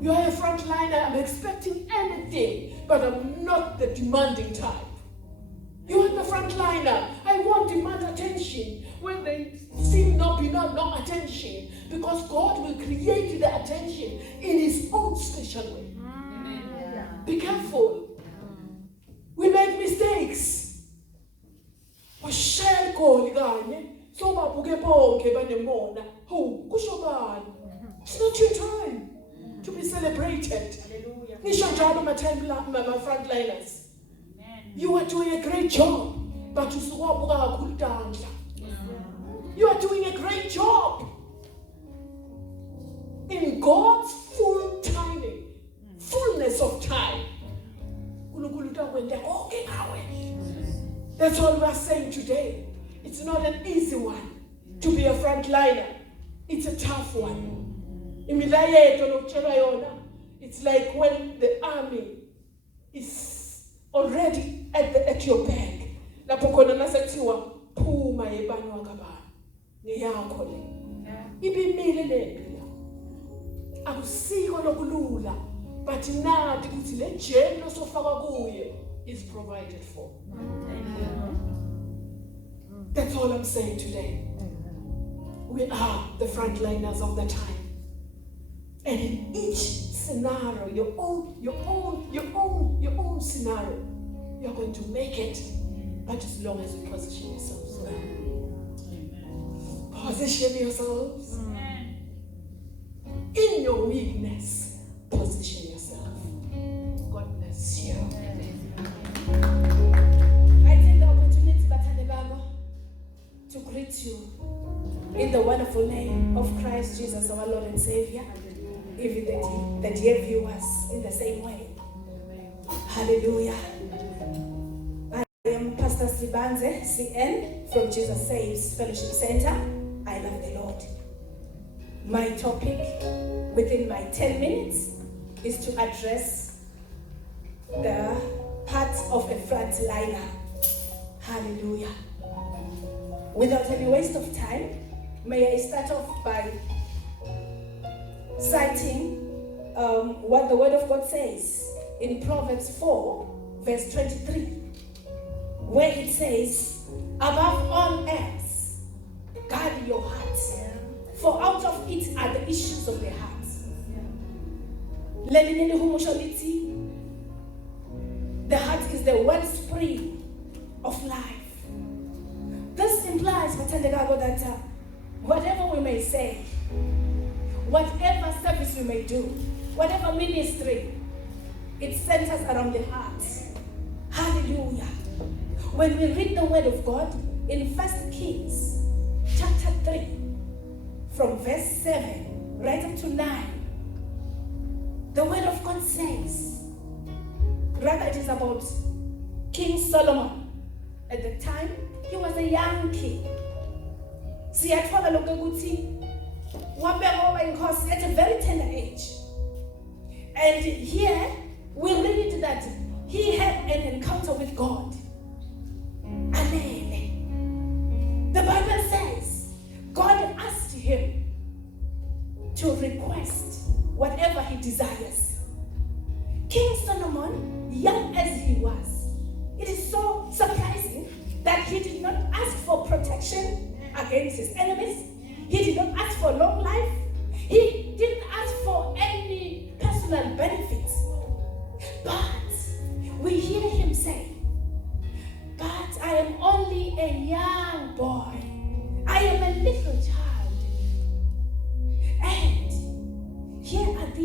You are a frontliner. I'm expecting anything, but I'm not the demanding type. You are the frontliner. I won't demand attention when they seem no attention, because God will create the attention in His own special way. Be careful. We make mistakes. Washaya goli kanye so babuke bonke banemona. Ho kusho bani? It's not your time to be celebrated. Nisho njalo my frontliners. You are doing a great job, but usuwabuka kakhulu tandla. You are doing a great job. In God's full timing, fullness of time. That's all we are saying today. It's not an easy one to be a frontliner. It's a tough one. It's like when the army is already at your back. Lapho khona nasethiwa phuma yebani wakabani. Ngiyakho le. Ibimile lempilo. Akusikho lokulula, but nathi ukuthi le jelo sofaka kuye is provided for. That's all I'm saying today. We are the frontliners of the time. And in each scenario, your own scenario, you're going to make it, but as long as you position yourselves well. Position yourselves. In your weakness, position yourself. God bless you. I take the opportunity, Bathande Baba, to greet you in the wonderful name of Christ Jesus, our Lord and Savior. Even the dear viewers in the same way. Hallelujah. I am Pastor Sibanze, CN, from Jesus Saves Fellowship Center. I love the Lord. My topic within my 10 minutes is to address the part of a frontliner. Hallelujah. Without any waste of time, may I start off by citing what the Word of God says in Proverbs 4, verse 23, where it says, above all else, guard your heart, for out of it are the issues of the heart. The heart is the wellspring of life. This implies, that whatever we may say, whatever service we may do, whatever ministry, it centers around the heart. Hallelujah. When we read the Word of God in 1 Kings chapter 3, from verse 7 right up to 9, the Word of God says, rather it is about King Solomon. At the time, he was a young king. Siyathola lokho ukuthi at a very tender age. And here we read that he had an encounter with God. Amen. The Bible says God asked him to request whatever he desires. King Solomon, young as he was, it is so surprising that he did not ask for protection against his enemies. He did not ask for long life. He didn't ask for any personal benefits. But we hear him say, but I am only a young boy. I am a little child.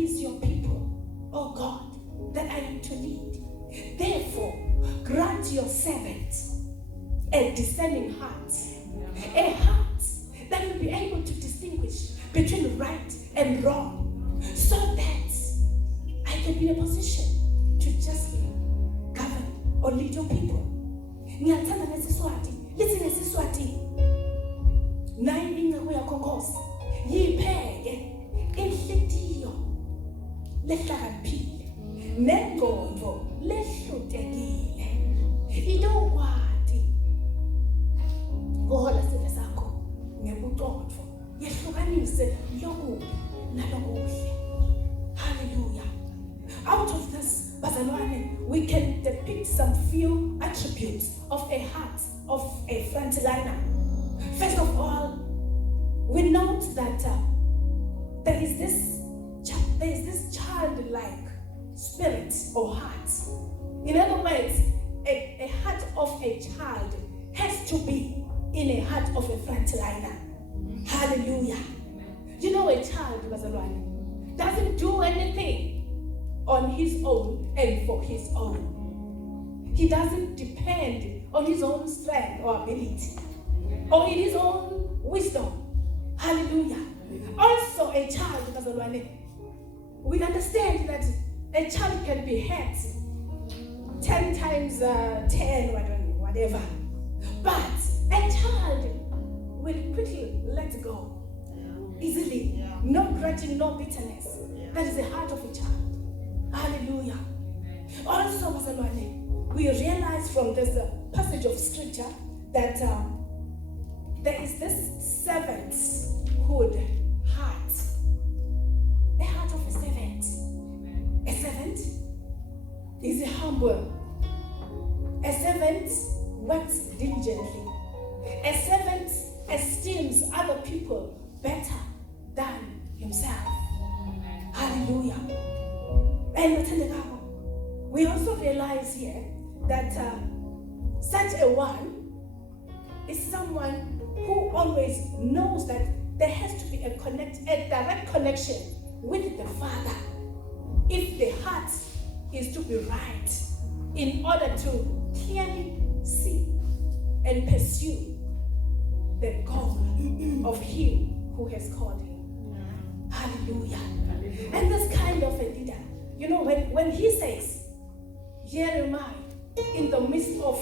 these your people, O God, that I am to lead. Therefore, grant your servant a discerning heart, a heart that will be able to distinguish between right and wrong, so that I can be in a position to justly govern or lead your people. Ngiyathanda ngesiswati, lithi ngesiswati, nayi inceku yakho Nkosi, yipheke inhliziyo lehlakaniphile nengqondo lehlutekile. Idokwathi ngohola sebe sakho ngebuqotho yehlukanise lokubi nalokuhle. Hallelujah. Out of this, bazalwane, we can depict some few attributes of a heart of a frontliner. First of all, we note that there is this childlike spirit or heart. In other words, a heart of a child has to be in a heart of a frontliner. Hallelujah. You know, a child, bazalwane, doesn't do anything on his own and for his own. He doesn't depend on his own strength or ability or in his own wisdom. Hallelujah. Also, a child, bazalwane, we understand that a child can be hurt 10 times 10, whatever. But a child will quickly let go. Easily. No grudging, no bitterness. That is the heart of a child. Hallelujah. Also, bazalwane, we realize from this passage of scripture that there is this servanthood heart. The heart of a servant. A servant is humble. A servant works diligently. A servant esteems other people better than himself. Hallelujah. And we also realize here that such a one is someone who always knows that there has to be a direct connection with the Father if the heart is to be right, in order to clearly see and pursue the goal of Him who has called him. Hallelujah. And this kind of a leader, you know, when he says, "Here am I in the midst of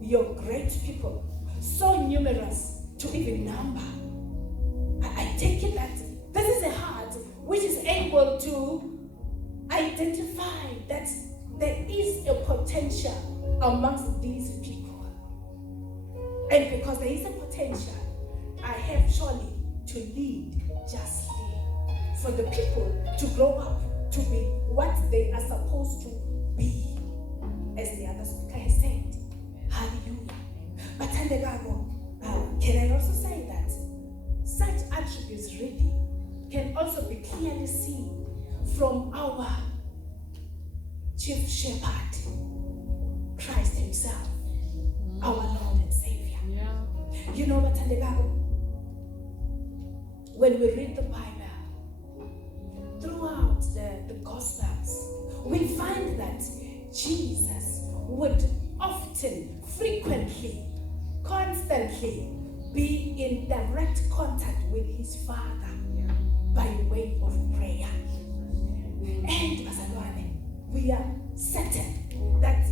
your great people, so numerous to even number," I take it that this is a heart which is able to identify that there is a potential amongst these people. And because there is a potential, I have surely to lead justly for the people to grow up to be what they are supposed to be, as the other speaker has said. Hallelujah. But can I also say that such attributes really can also be clearly seen from our chief shepherd, Christ himself, our Lord and Savior. You know what, when we read the Bible, throughout the Gospels, we find that Jesus would often, frequently, constantly be in direct contact with his Father by way of prayer. And bazalwane, we are certain that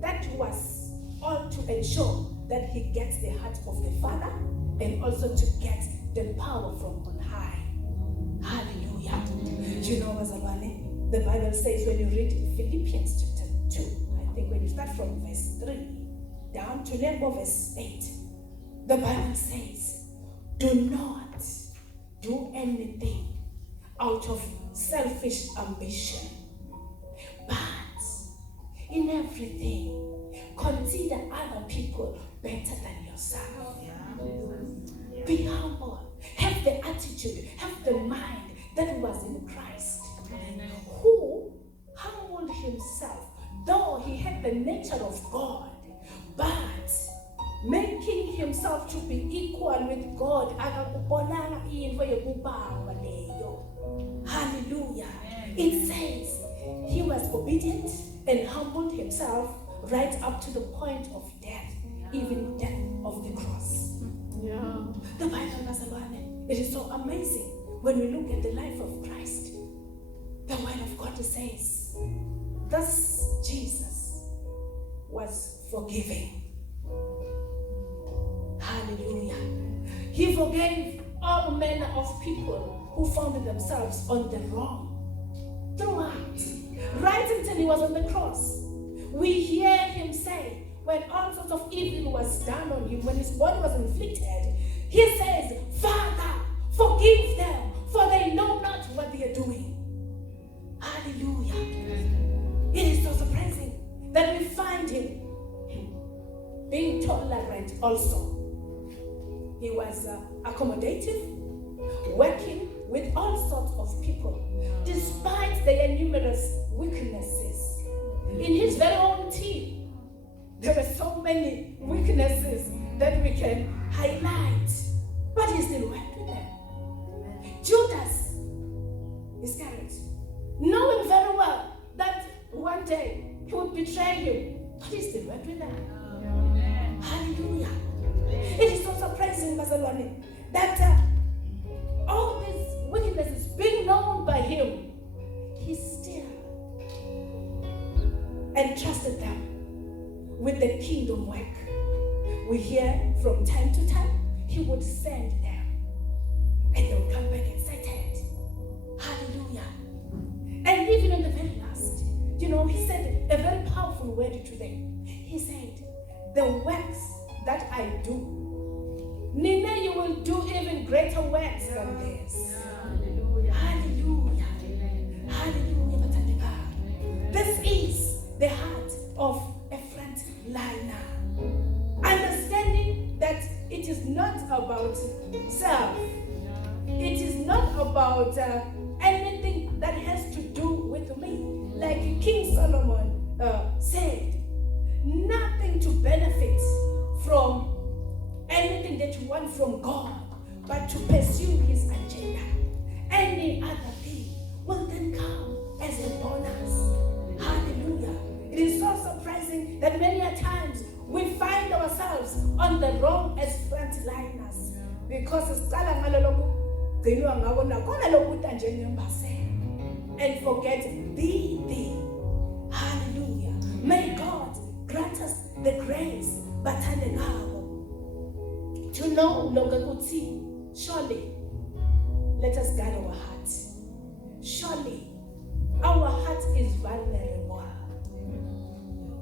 that was all to ensure that he gets the heart of the Father and also to get the power from on high. Hallelujah. You know, bazalwane, the Bible says when you read Philippians chapter 2, I think when you start from verse 3 down to verse 8, the Bible says, "Do not do anything out of selfish ambition, but in everything consider other people better than yourself." Be humble. Have the attitude, have the mind that was in Christ, who humbled himself, though he had the nature of God, but making himself himself to be equal with God. Akakubonanga into yokubamba leyo. Hallelujah. It says he was obedient and humbled himself right up to the point of death, even death of the cross. Yeah. The Bible, it is so amazing when we look at the life of Christ. The word of God says, thus Jesus was forgiving. Hallelujah. He forgave all manner of people who found themselves on the wrong throughout, right until he was on the cross. We hear him say, when all sorts of evil was done on him, when his body was inflicted, he says, Father, forgive them, for they know not what they are doing. Hallelujah. It is so surprising that we find him being tolerant also. He was accommodative, working with all sorts of people, despite their numerous weaknesses. In his very own team, there were so many weaknesses that we can highlight, but he still worked with them. Judas Iscariot, knowing very well that one day he would betray him, but he still worked with them. Hallelujah. It is so surprising, Barcelona, that all these weaknesses being known by him, he still entrusted them with the kingdom work. We hear from time to time, he would send them and they would come back excited. Hallelujah. And even in the very last, he said a very powerful word to them. He said, the works that I do, Nina, you will do even greater works than this. Hallelujah. Hallelujah. Hallelujah. This is the heart of a frontliner. Understanding that it is not about self. It is not about anything that has to do with me. Like King Solomon said, nothing to benefit from anything that you want from God, but to pursue his agenda. Any other thing will then come as a bonus. Hallelujah. It is so surprising that many a times we find ourselves on the wrong as frontliners because and forget the thing. Hallelujah. May God grant us the grace to know Logaguti. Surely, let us guard our hearts. Surely, our heart is vulnerable.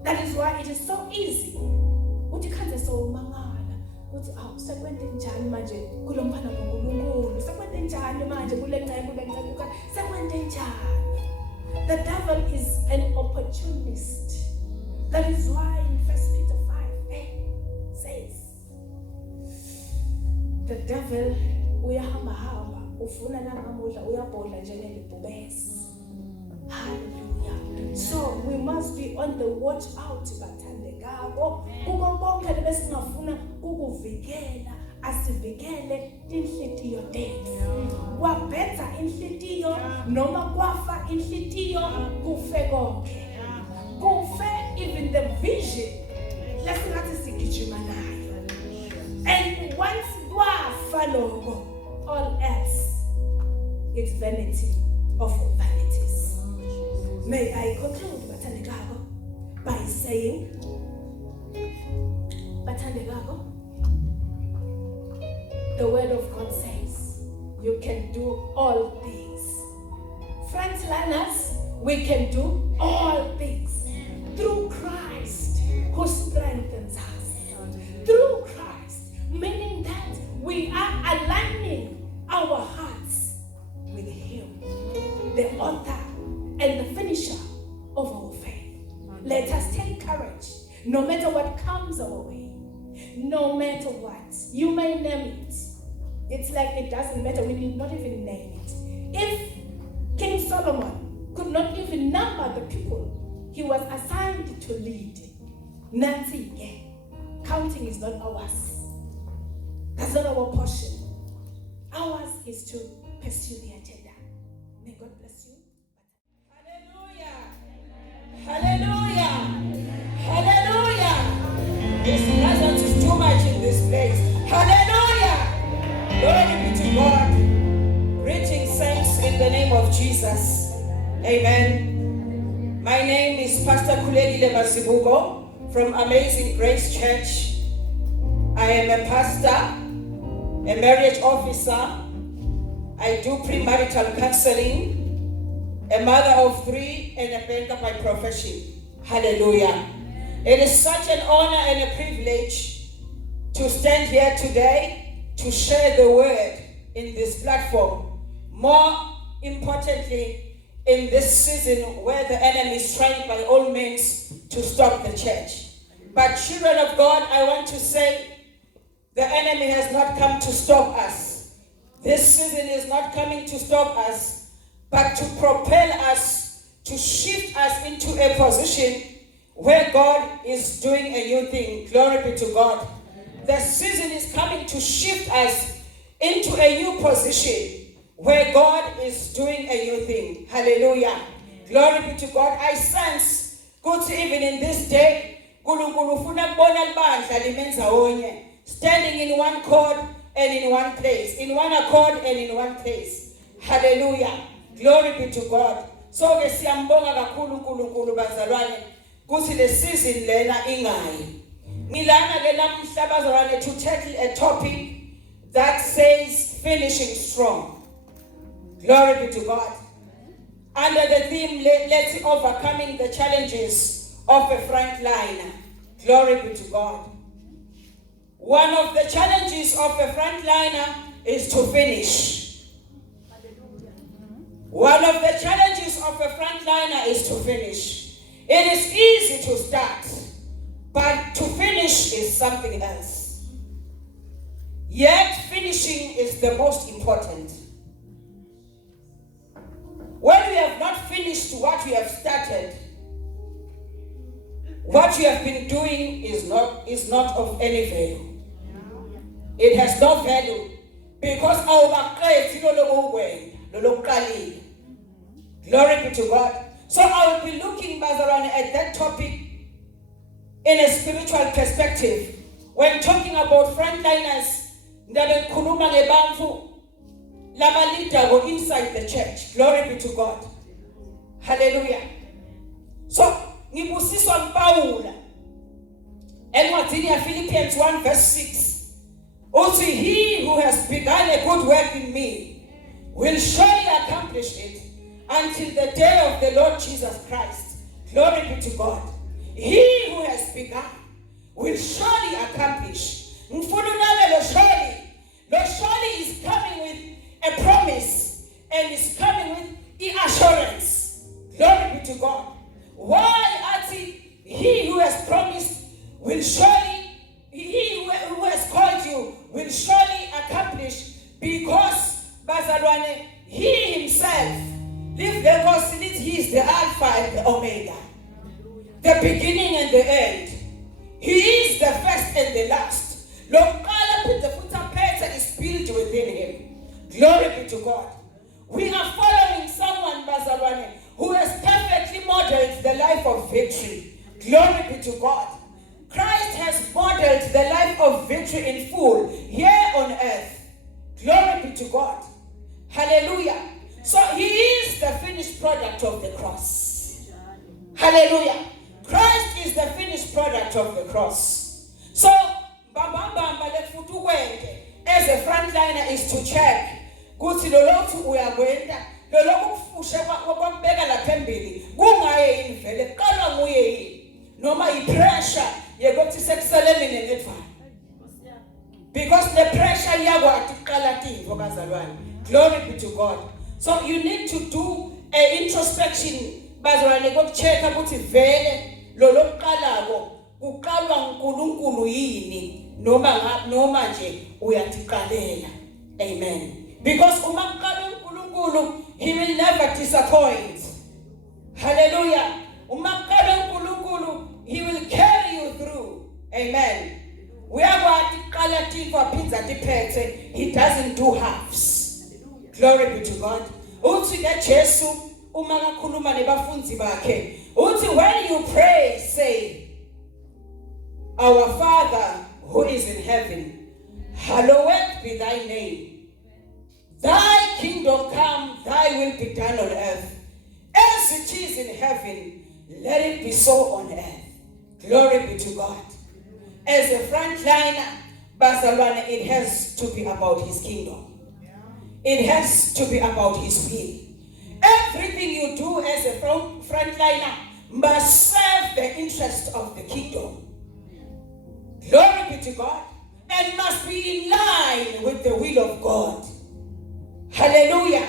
That is why it is so easy. So sekwente njani manje kulomfana ngoNkulunkulu sekwente njani manje sekwente njani. The devil is an opportunist. That is why in 1 Peter 5 says the devil uyahamba ufuna namuhla uyabhodla njengelibhubesi. Hallelujah. So we must be on the watch out bathandekako kuko konke lebesingafuna ukuvikela asivikele inhlitiyo tethu. Kwabetha inhlitiyo noma kwafa inhlitiyo kufe konke. Kufe even the vision lesingathi sigijima nayo. And once kwafa lokho, all else it's vanity of vanities. May I conclude, Batandekago, by saying, Batandekago, the word of God says, you can do all things. Frontliners, we can do all things through Christ who strengthens us. Through Christ, meaning that we are aligning our hearts with Him, the author and the finisher of our faith. Let us take courage, no matter what comes our way, no matter what. You may name it. It's like it doesn't matter. We need not even name it. If King Solomon could not even number the people he was assigned to lead, nothing. Counting is not ours. That's not our portion. Ours is to pursue the agenda. May God bless you. Hallelujah. Hallelujah. Hallelujah. His presence is too much in this place. Hallelujah. Glory be to God. Greetings, saints, in the name of Jesus. Amen. My name is Pastor Kulegile Masibuko from Amazing Grace Church. I am a pastor, a marriage officer. I do premarital counseling, a mother of 3, and a banker by profession. Hallelujah. It is such an honor and a privilege to stand here today to share the word in this platform. More importantly, in this season where the enemy is trying by all means to stop the church. But children of God, I want to say, the enemy has not come to stop us. This season is not coming to stop us, but to propel us, to shift us into a position where God is doing a new thing. Glory be to God. The season is coming to shift us into a new position where God is doing a new thing. Hallelujah. Glory be to God. I sense, good even in this day, standing in one chord and in one place, in one accord and in one place. Hallelujah. Glory be to God. So ke siyambonga kakhulu uNkulunkulu bazalwane kuthi le season lena ingayi. Ngilana ke namhla bazalwane to tackle a topic that says finishing strong. Glory be to God. Under the theme, let's overcoming the challenges of a frontliner. Glory be to God. One of the challenges of a frontliner is to finish. One of the challenges of a frontliner is to finish. It is easy to start, but to finish is something else. Yet finishing is the most important. When we have not finished what we have started, what you have been doing is not of any value. It has no value because our glory be to God. So I will be looking Bazaran at that topic in a spiritual perspective. When talking about frontliners, ndabe khuluma ngebantu laba leader go inside the church. Glory be to God. Hallelujah. So ngibusiswa uPaula encwadini ya Philippians 1 verse 6 uthi he who has begun a good work in me will surely accomplish it until the day of the Lord Jesus Christ. Glory be to God. He who has begun will surely accomplish. Lo surely is coming with a promise and is coming with the assurance. Glory be to God. Why, Ati, he who has promised will surely, he who has called you will surely accomplish, because Bazalwane, he himself, he is the Alpha and the Omega, the beginning and the end. He is the first and the last. Is built within him. Glory be to God. We are following someone, Bazalwane, who has perfectly modeled the life of victory. Glory be to God. Christ has modeled the life of victory in full here on earth. Glory be to God. Hallelujah. So he is the finished product of the cross. Hallelujah. Christ is the finished product of the cross. So as a frontliner is to check ukuthi lo lothu uyakwenda lo lokufusha kwakubeka la phambili kungaye invele qala nguye yini noma ipressure yekuthi sekuseleni nenedvana, because the pressure iyakwati uqala tinto kazalwane. Glory be to God. So you need to do a introspection bazalwane kokuchecka ukuthi vele lo lokuqalako uqalwa uNkulunkulu yini noma nje uyatiqalela. Amen. Because uma uqala uNkulunkulu, he will never disappoint. Hallelujah. Uma uqala uNkulunkulu, he will carry you through. Amen. Uyakwathi qala tinto aphinda tiphethe, he doesn't do halves. Glory be to God. Uthi ke Jesu uma kakhuluma nebafunzi bakhe, uthi when you pray say, our Father who is in heaven, hallowed be thy name. Thy kingdom come, thy will be done on earth. As it is in heaven, let it be so on earth. Glory be to God. As a frontliner, bazalwane, it has to be about his kingdom. It has to be about his will. Everything you do as a frontliner must serve the interest of the kingdom. Glory be to God. And must be in line with the will of God. Hallelujah.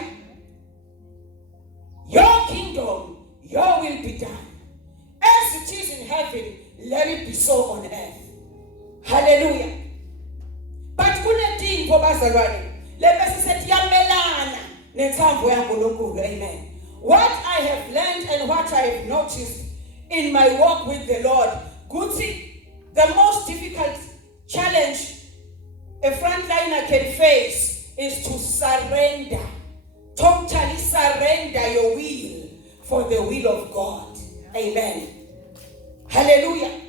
Your kingdom, your will be done. As it is in heaven, let it be so on earth. Hallelujah. But kunetinto bazalwane, lebese sethi yamelana nethambo yaNkulunkulu. Amen. What I have learned and what I have noticed in my walk with the Lord, Guti, the most difficult challenge a frontliner can face is to surrender, totally surrender your will for the will of God. Amen. Hallelujah.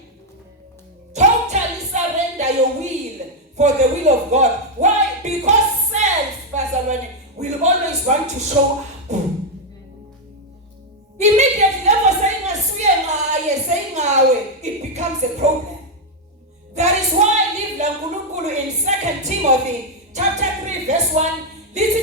Totally surrender your will for the will of God. Why? Because self, bazalwane, will always want to show up. Immediately, it becomes a problem. That is why in 2 Timothy chapter 3 verse 1, it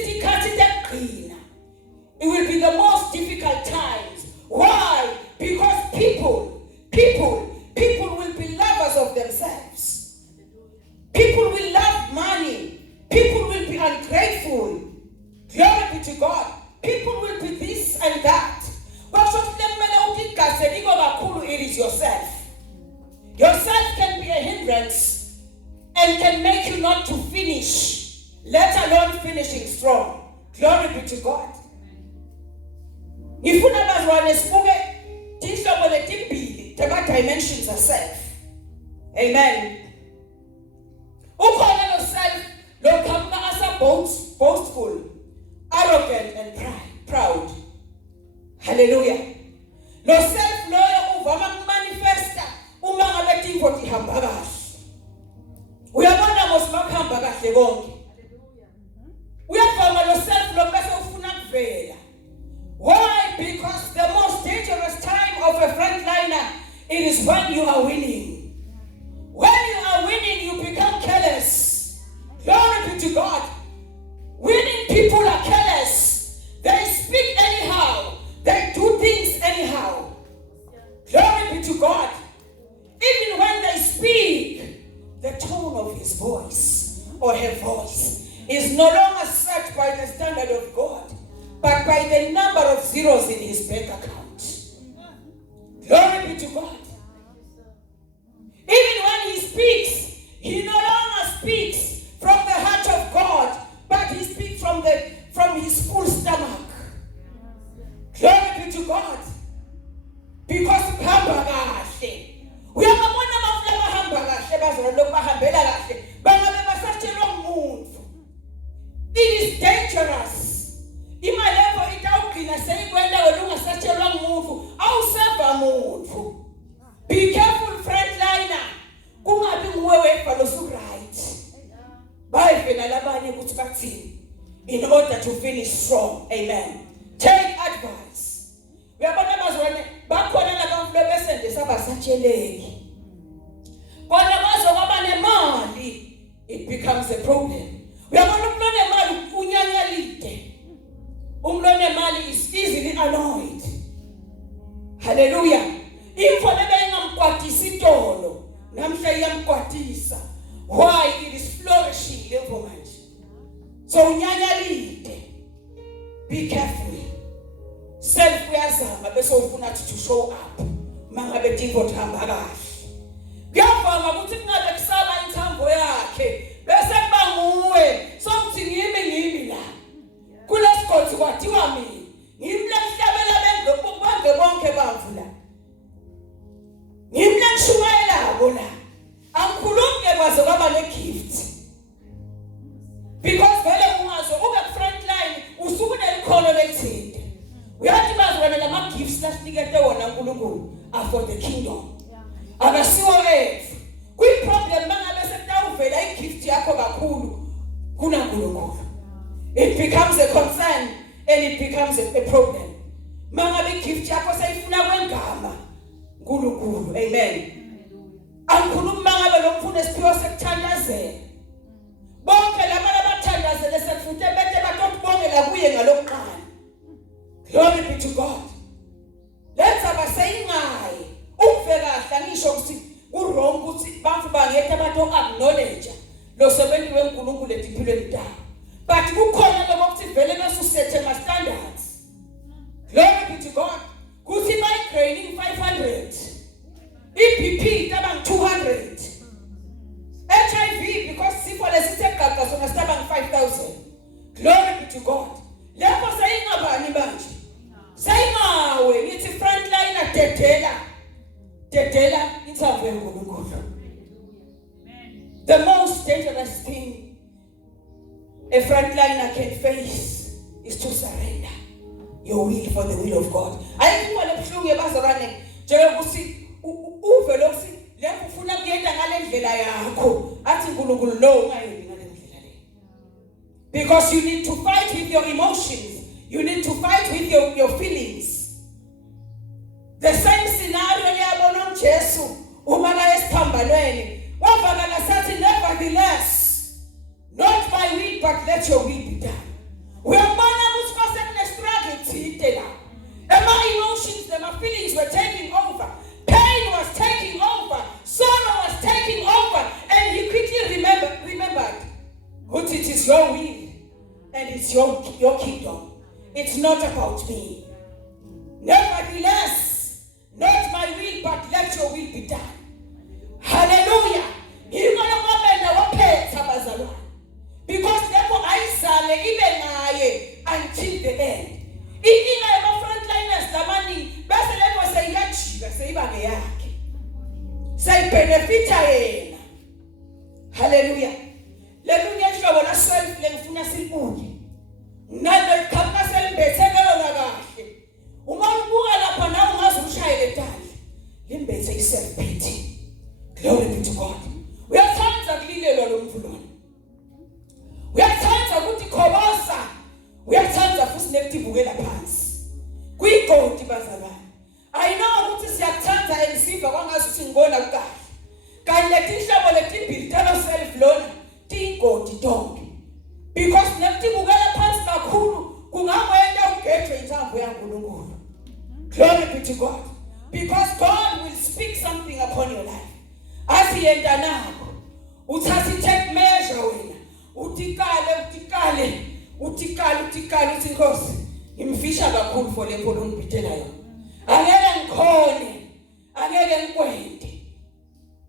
will be the most difficult times. Why? Because people will be lovers of themselves. People will love money. People will be ungrateful. Glory be to God. People will be this and that. It is yourself. Yourself can be a hindrance and can make you not to finish, let alone finishing strong. Glory be to God. Ngifuna bazalwane sibuke tinhlobo letimbili dimensions of self. Amen. Ukhona lo self lo khamba asa boastful, arrogant and proud. Hallelujah. Lo self loyo uvama kumanifesta uma ngabe tinto tihamba kahle. Uyabona mosimakhamba kahle konke. Uyavama lo self lo bese ufuna kuvela. Why? Because the most dangerous time of a frontliner, it is when you are winning. When you are winning, you become careless. Glory be to God. Winning people are careless. They speak anyhow. They do things anyhow. Glory be to God. Even when they speak, the tone of his voice or her voice is no longer set by the standard of God, but by the number of zeros in his bank account. Glory be to God. Even when he speaks, he no longer speaks from the heart of God, but he speaks from his full stomach. Glory be to God. Because hamba kahle. Uyabona mafuna bahamba kahle bazalwane bahambela kahle. Bangabe basatshelwa umuntu. It is dangerous. Imali yakho itawugcina seyikwenda wena ungasatshelwa umuntu, awuseva umuntu. Be careful frontliner. Kungabi nguwe wedwa losu right. Bayivela labanye ukuthi bathini in order to finish strong. Amen. Take advice. Uyabona bazalwane bakhona labantu besendisa basatsheleki. Kodwa bazokuba nemali, it becomes a problem. Uyabona umuntu onemali unyanyalide. Umuntu onemali is easily annoyed. Hallelujah. Info lebengamkwatisa itolo, namhla iyamkwatisa. Why? It is flourishing level manje. So unyanyalide. Be careful. Self uyazama bese ufuna to show up. Mangabe tinto thamba kahle. Kuyavama ukuthi kungabe kusala inthambo yakhe bese kuba nguwe. Sokuthi ngimi la. Kulesikhothi kwathiwa mina. Ngimla mhlabela benze bonke bavula. Ngimla kushumayela bona. Angikhulumke kwaze kwaba le gift. lasinikete wona uNkulunkulu are for the kingdom. Akasiwo ethu. Kuyiproblem mangabe sekutawuvela igift yakho kakhulu kunaNkulunkulu. It becomes a concern and it becomes a problem. Mangabe igift yakho sayifuna kwengama uNkulunkulu. Amen. Angikhuluma mangabe lo mfundo esiphiwe sekuthandazela. Bonke laba abathandazele sekufute bete batokubongela kuye ngalokuqala. Glory be to God. Let's have a saying ngaye. Uve kahle ngisho ukuthi urong ukuthi bafu bangethe abantu acknowledge lo sebenzi weNkulunkulu ediphilweni dabo. But kukhona lokuthi vele besusethe ma standards. Glory be to God. Kuthi by grading 500. EPP tabang 200. HIV because sifo lesithe gaga sona stabang 5,000. Glory be to God. Lapho sayingabani manje? Sayingawe ngithi frontliner dedela intsavu yeNkulunkulu. The most dangerous thing a frontliner can face is to surrender your will for the will of God. Ayikho lebhlungu yebazalwane njengokuthi uve lokuthi lapho ufuna kuyenda ngale ndlela yakho athi uNkulunkulu lo ungayendi ngale ndlela le. Because you need to fight with your emotions. You need to fight with your feelings. The same scenario liyabona uJesu uma ka esiphambanweni wavakala sathi nevertheless not my will but let your will be done. Uyabona ukuthi kwasekune struggle thide la. Emotions, my feelings were taking over. Pain was taking over. Sorrow was taking over. And he quickly remembered what it is your will and it's your kingdom. It's not about me. Nevertheless, not my will, but let your will be done. Hallelujah. Because therefore I sale even until the end. Inkinga yama frontliners lamani bese lepo seyajika seyibake yakhe. Seyibenefita yena. Hallelujah. Lekunye ihlobo la self lengifuna sibuke. Nalo likhapha selimbethekelo la kahle. Uma ubuka lapha nawe ungaze ushayele tali. Limbethe iself pity. Glory be to God. Uyathanda kulilelwa lo mfulwana. Uyathanda ukuthi khoboza. Uyathanda futhi nekutibukela phansi. Kuyigodi bazalwane. I know ukuthi siyathanda elisiva kwangazi ukuthi ngibona kahle. Kanti letihlobo letibili talo self lona tigodi tonke. Because nekutibukela phansi kakhulu kungawenda ugethwe inthambo yaNkulunkulu. Glory be to God. Because God will speak something upon your life. As he enda nako. Uthathi take measure wena. Utikale uthi Nkosi ngimfisha kakhulu for le nkolo ngibithela yona. Angeke ngikhone, angeke ngikwende.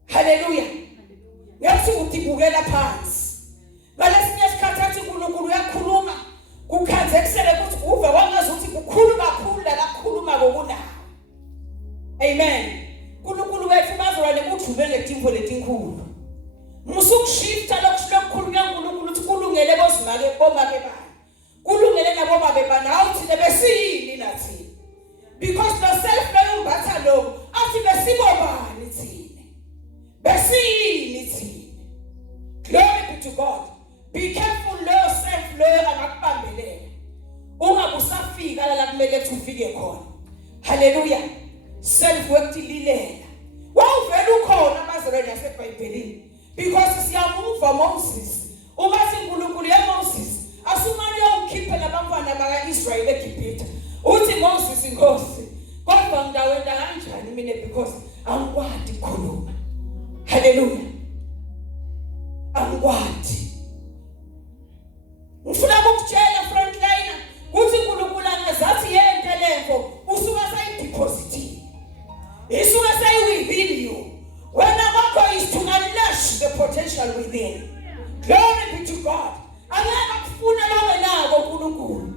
Hallelujah. Yathi utibukela phansi. Ngalesinye isikhathi athi uNkulunkulu uyakhuluma kukhanze kusele ukuthi uve wangazi ukuthi kukhulu kakhulu la kukhuluma kokunawo. Amen. uNkulunkulu wethu bazalwane kudlule ngetimvo letinkulu. Musukushifta lokukhulunywa uNkulunkulu ukuthi kulungele bozimake bomake ba. Kulungele nabo babe bana awuthi nebesiyini nathi. Because the self leyo umbatha lo athi besibobani thina. Besiyini thina. Glory be to God. Be careful lo self lo angakubambelela. Ungabusafika la kumele ufike khona. Hallelujah. Self wekutililela. Wawuvela ukhona abazalwane yaseBhayibhelini. Because siyamuva Moses. Uma siNkulunkulu yeMoses asumane ukhiphe labantwana bakaIsrayeli eGibhithe. Uthi Moses Nkosi, kodwa ngidawenda kanjani mina because angikwadi ukukhuluma. Hallelujah. Angikwadi. Ngifuna ukutshela frontliner ukuthi uNkulunkulu angazathi yento lemfo usuka sayidepositive. Isuka sayi within you. When our goal is to unleash the potential within. Glory be to God. Angeke kufuna lawe nako uNkulunkulu.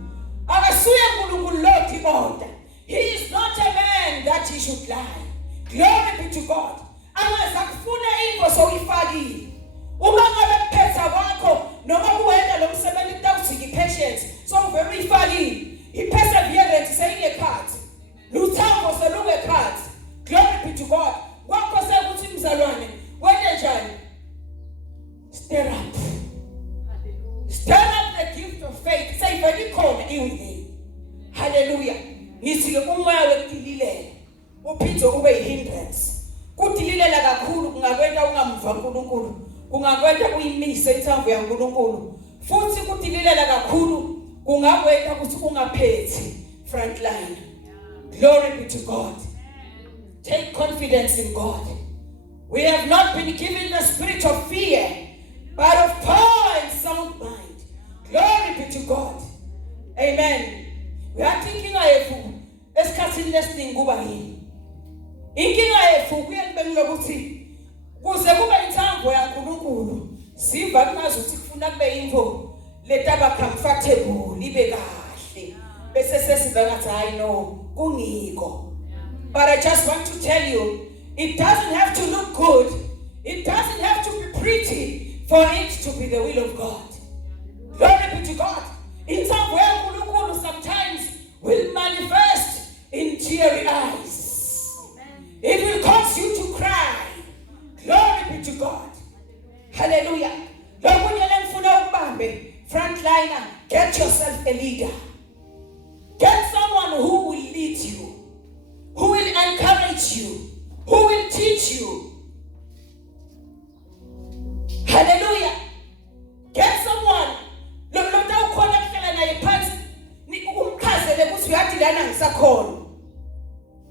Akasuye uNkulunkulu lothi order. He is not a man that he should lie. Glory be to God. Angazakufuna info soyifakile. Uma ngabe kuphetha kwakho noma kuwena lo msebenzi kutawuthi patience so very ifakile. I perseverance sayingekhathi. Lutha be to God. Wakho sekuthi mzalwane, wena njani? Stir up. Stir up the gift of faith. Say vele khona iwini. Hallelujah. Ngithi ke umoya wekudililela uphinde ube yihindrance. Kudililela kakhulu kungakwenta ungamva uNkulunkulu. Kungakwenta uyimise ithambo yaNkulunkulu. Futhi kudililela kakhulu kungakwenta ukuthi ungaphethi frontline. Glory be to God. Take confidence in God. We have not been given the spirit of fear, but of power and sound mind. Glory be to God. Amen. We are thinking of esikhathini lesiningi kuba yini. Inkinga yethu kuyelibeka ukuthi kuze kube inthambo yaNkulunkulu siva kungazi ukuthi kufuna kube imvo letaba comfortable ibe kahle bese sesiba ngathi hayi no kungiko. But I just want to tell you, it doesn't have to look good. It doesn't have to be pretty for it to be the will of God. Glory be to God. In some way, sometimes will manifest in teary eyes. It will cause you to cry. Glory be to God. Hallelujah. Frontliner, get yourself a leader. Get someone who will lead you, who will encourage you, who will teach you. Hallelujah. Get someone.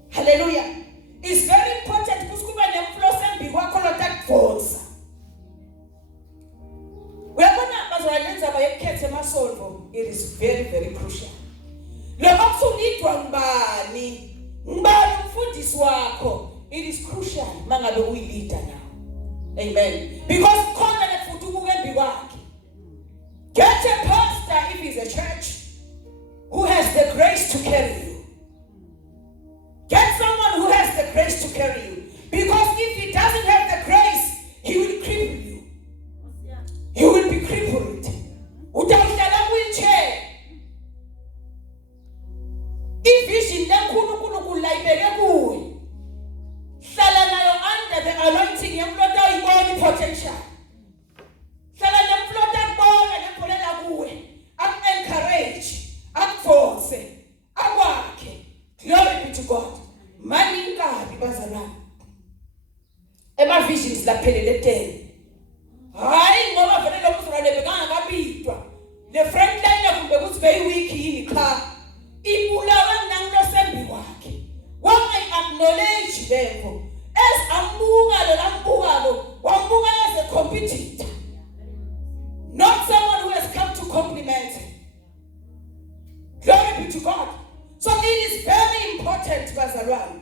Hallelujah. It's very important it is very, very crucial. It is crucial. Amen. Because get a pastor if he's a church who has the grace to carry you. Get someone who has the grace to carry you. Because if he doesn't have the grace, he will cripple you. You will be crippled. Utawuhlala wheelchair. If vision lenkulunkulu layibeke kuwe. Hlala nayo under the anointing yemlota uyibona potential. Hlala nemlota akubona nepholela kuwe. Encourage, akforce, akwakhe. Glory be to God. Mani inkabi bazalwane. Ema visions laphelele 10. Hayi ngoba vele lo mzalwane bekanga kabidwa. Le frontline kumbe kuthi very weak yini cha. Ibulawa nangulo sembi kwakhe. Wonke acknowledge levo. As ambuka lo lambukalo, wambuka as a competitor. Not someone who has come to compliment him. Glory be to God. So it is very important, bazalwane,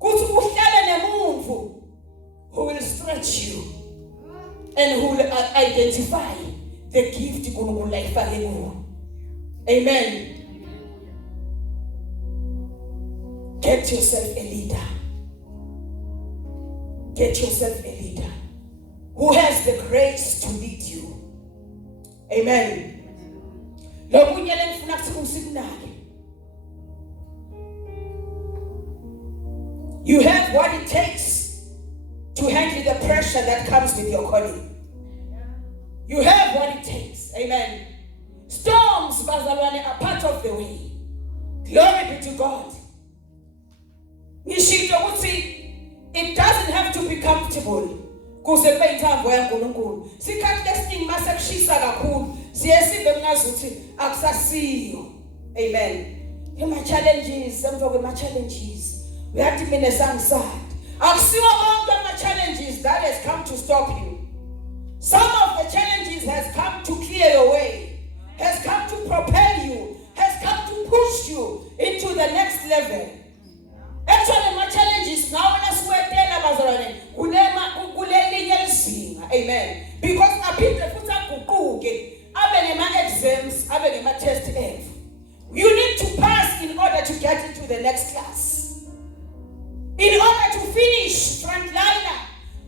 ukuthi uhlale nemuntu who will stretch you and who will identify the gift uNkulunkulu ayifake kuwe. Amen. Get yourself a leader. Get yourself a leader who has the grace to lead you. Amen. Lokunye lengifuna ukuthi usikunake. You have what it takes to handle the pressure that comes with your calling. You have what it takes. Amen. Storms, bazalwane, are part of the way. Glory be to God. Nishito ukuthi it doesn't have to be comfortable. Kuze kube inthambo yaNkulunkulu. Sikhathi lesiningi mase kushisa kakhulu, siyesibe ngazuthi akusasiyo. Amen. Ema challenges, emva kwema challenges. Uyathi mina sangisadi. Akusiwo onke ama challenges that has come to stop you. Some of the challenges has come to clear your way, has come to propel you, has come to push you into the next level. Actually, my challenges now when I swear amen. Because apite futa kukuke, abe exams, abe test F. You need to pass in order to get into the next class. In order to finish frontliner,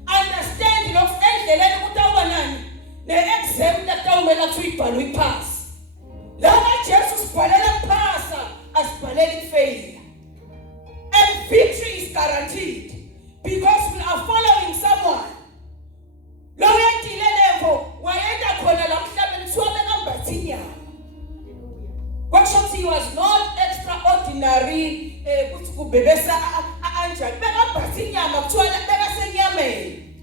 understand of endleleni kutawa nani ne exam letawumela kuyibhala uyipass. Lama Jesus sibhalela passa asibhalela failure. And victory is guaranteed. because we are following someone. Lo yendile levo wayenda khona la mhlabeni kuthiwa bekambatha inyama. Kwasho ukuthi he was not extraordinary kuthi kubebesa anjani bekambatha inyama kuthiwa bekasenyameni.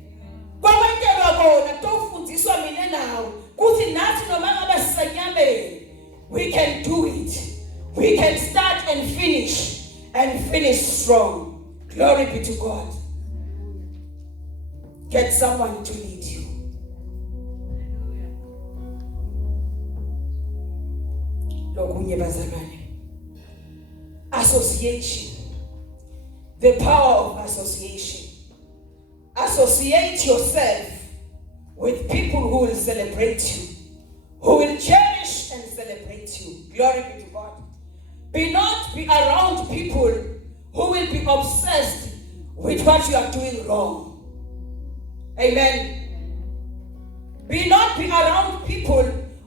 Kwakwentelwa kona kutofundiswa mina nawe kuthi nathi noma ngabe sisenyameni we can do it. We can start and finish strong. Glory be to God. Get someone to lead you. Lokunye bazalwane. Association. The power of association. Associate yourself with people who will celebrate you, who will cherish and celebrate you. Glory be to God. Not be around people who will be obsessed with what you are doing wrong. Amen. Not be around people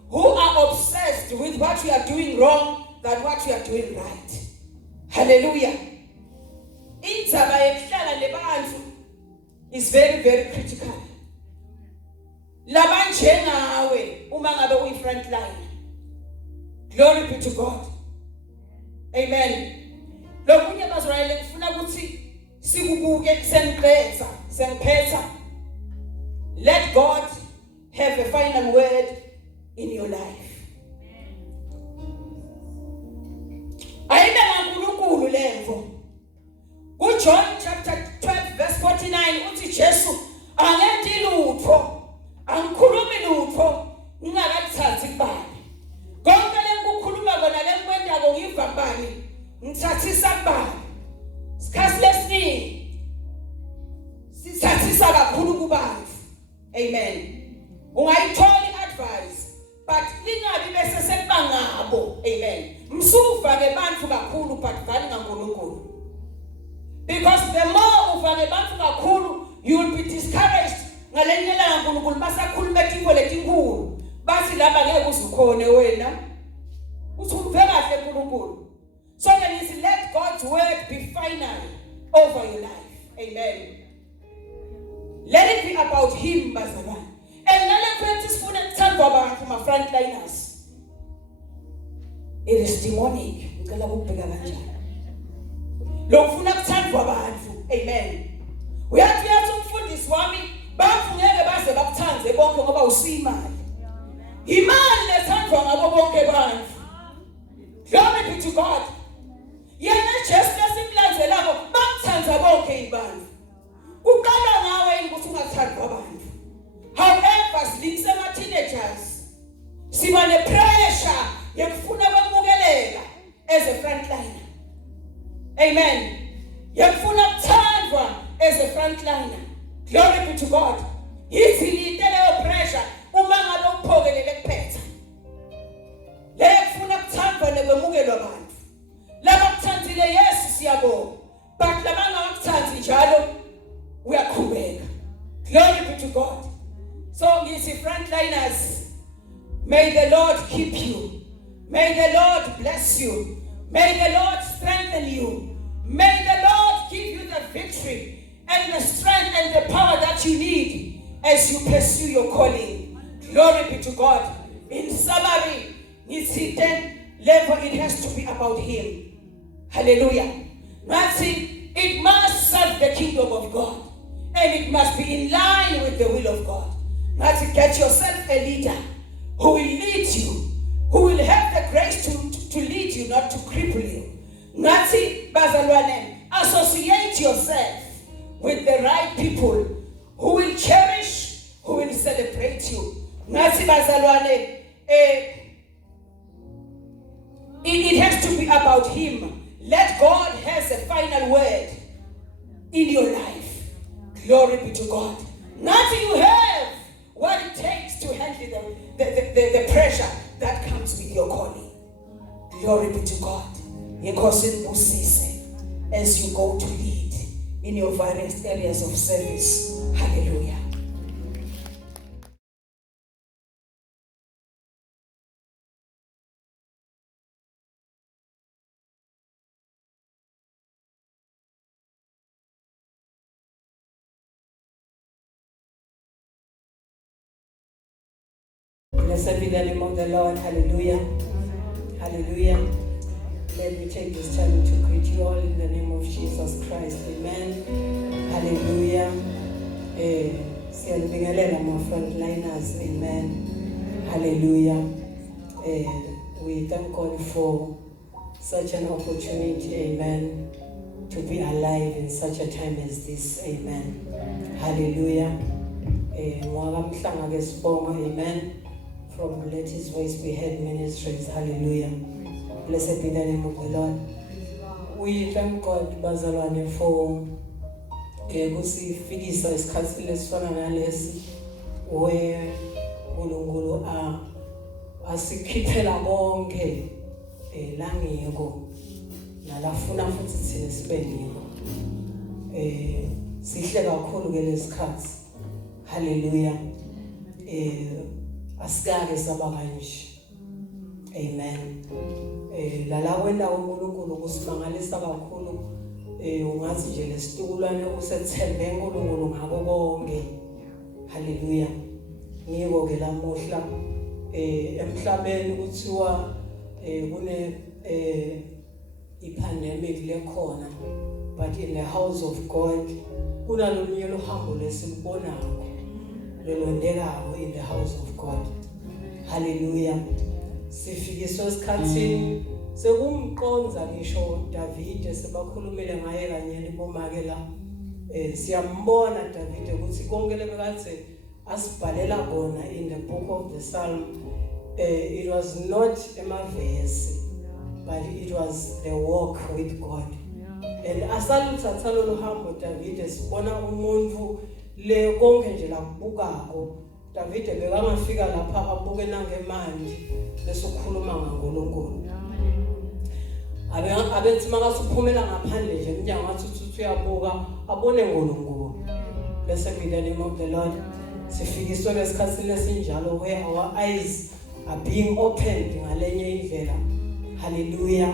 who are obsessed with what you are doing wrong than what you are doing right. Hallelujah. Indaba yokuhlala nebantu is very, very critical. Labanje ngawe uma ngabe uyi front line. Glory be to God. Amen. Lokunye bazwayele kufuna ukuthi sikubuke sengiphetha. Let God have a final word in your life. Ayibe ngaNkulunkulu lemvo. John chapter 12 verse 49 uthi Jesu angethi lutho angikhulumi lutho ngingakathathi kubani. Konke lengikhuluma kona lengikwendako ngiva kubani ngithathisa kubani. Sikhathi lesiningi sithathisa kakhulu kubantu. Amen. Ungayithola iadvice but lingabi bese sekubangabo. Amen. Msuva ke bantu kakhulu but vali ngaNkulunkulu. Because the more uvale bantu kakhulu you will be discouraged ngalenye la ngaNkulunkulu basakhuluma etinto letinkulu bathi laba ngeke uzukhone wena uthi uve kahle uNkulunkulu. So then is let God's word be final over your life. Amen. Let it be about him bazalwane. And nale mfethu sifuna ukuthandwa abantu ma frontliners. It is demonic. Ngicela ukubheka kanjani. Lokufuna ukuthandwa abantu. Amen. Uyathi umfundisi wami bathi ngeke baze bakuthanze bonke ngoba usiyimali. Imali lethandwa ngabo bonke abantu. Glory be to God. Yena Jesu lesimlanzelako bakuthanza bonke ibantu. Uqala ngawe ukuthi ungathandwa abantu. However, silisema teenagers siba ne pressure yokufuna ukumukeleka as a frontliner. Amen. Yokufuna ukuthandwa as a frontliner. Glory be to God. Izilite leyo pressure uma ngabe uphokelele kuphetha. Leyo kufuna ukuthandwa nekwemukelwa abantu. Laba kuthandile Yesu siyabonga. But laba ngakuthandzi njalo uyaqhubeka. Glory be to God. So you see frontliners, may the Lord keep you. May the Lord bless you. May the Lord strengthen you. May the Lord give you the victory and the strength and the power that you need as you pursue your calling. Glory be to God. In summary, then level it has to be about him. Hallelujah. Nothing, it must serve the kingdom of God. And it must be in line with the will of God. Not to get yourself a leader who will lead you, who will have the grace to lead you, not to cripple you. Nati bazalwane, associate yourself with the right people who will cherish, who will celebrate you. Nati bazalwane, it has to be about him. Let God has a final word in your life. Glory be to God. Nothing you have what it takes to handle the pressure that comes with your calling. Glory be to God. As you go to lead in your various areas of service. Hallelujah. Blessed be the name of the Lord. Hallelujah. Hallelujah. Let me take this time to greet you all in the name of Jesus Christ. Amen. Hallelujah. Siyabingelela my frontliners. Amen. Hallelujah. We thank God for such an opportunity. Amen. To be alive in such a time as this. Amen. Hallelujah. Amen. From Let His Voice Be Heard Ministries. Hallelujah. Blessed be the name of the Lord. We thank God, bazalwane, for kusifikisa isikhathi lesifana nalesi where uNkulunkulu asikhiphela konke la ngiko nalafuna futhi thina sibe ngiko. Sihle kakhulu ke lesikhathi. Hallelujah. Asikake saba kanje. Amen. La wena uNkulunkulu kusimangalisa kakhulu. Ungathi nje lesitukulwane usethembe uNkulunkulu ngako konke. Hallelujah. Ngiko ke lamuhla emhlabeni kuthiwa kune ipandemic lekhona, but in the house of God kunalonye lohambo lesilibonako lolondekako in the house of God. Hallelujah. Sifikiswe esikhathini sekumqonza ngisho David sebakhulumile ngaye kanye libomake la. Siyambona David ukuthi konke lebekade asibhalela bona in the book of the Psalm, it was not emavesi, but it was the walk with God. And asaluthatha lolu hambo David sibona umuntu le konke nje lakubukako. David bekangafika lapha abuke nangemanje lesokhuluma ngaNkulunkulu. Abethi makasuphumela ngaphandle nje umnyango wathi uyabuka abone uNkulunkulu. Blessed be the name of the Lord. Sifikiswe lesikhathini esinjalo where our eyes are being opened ngalenye indlela. Hallelujah.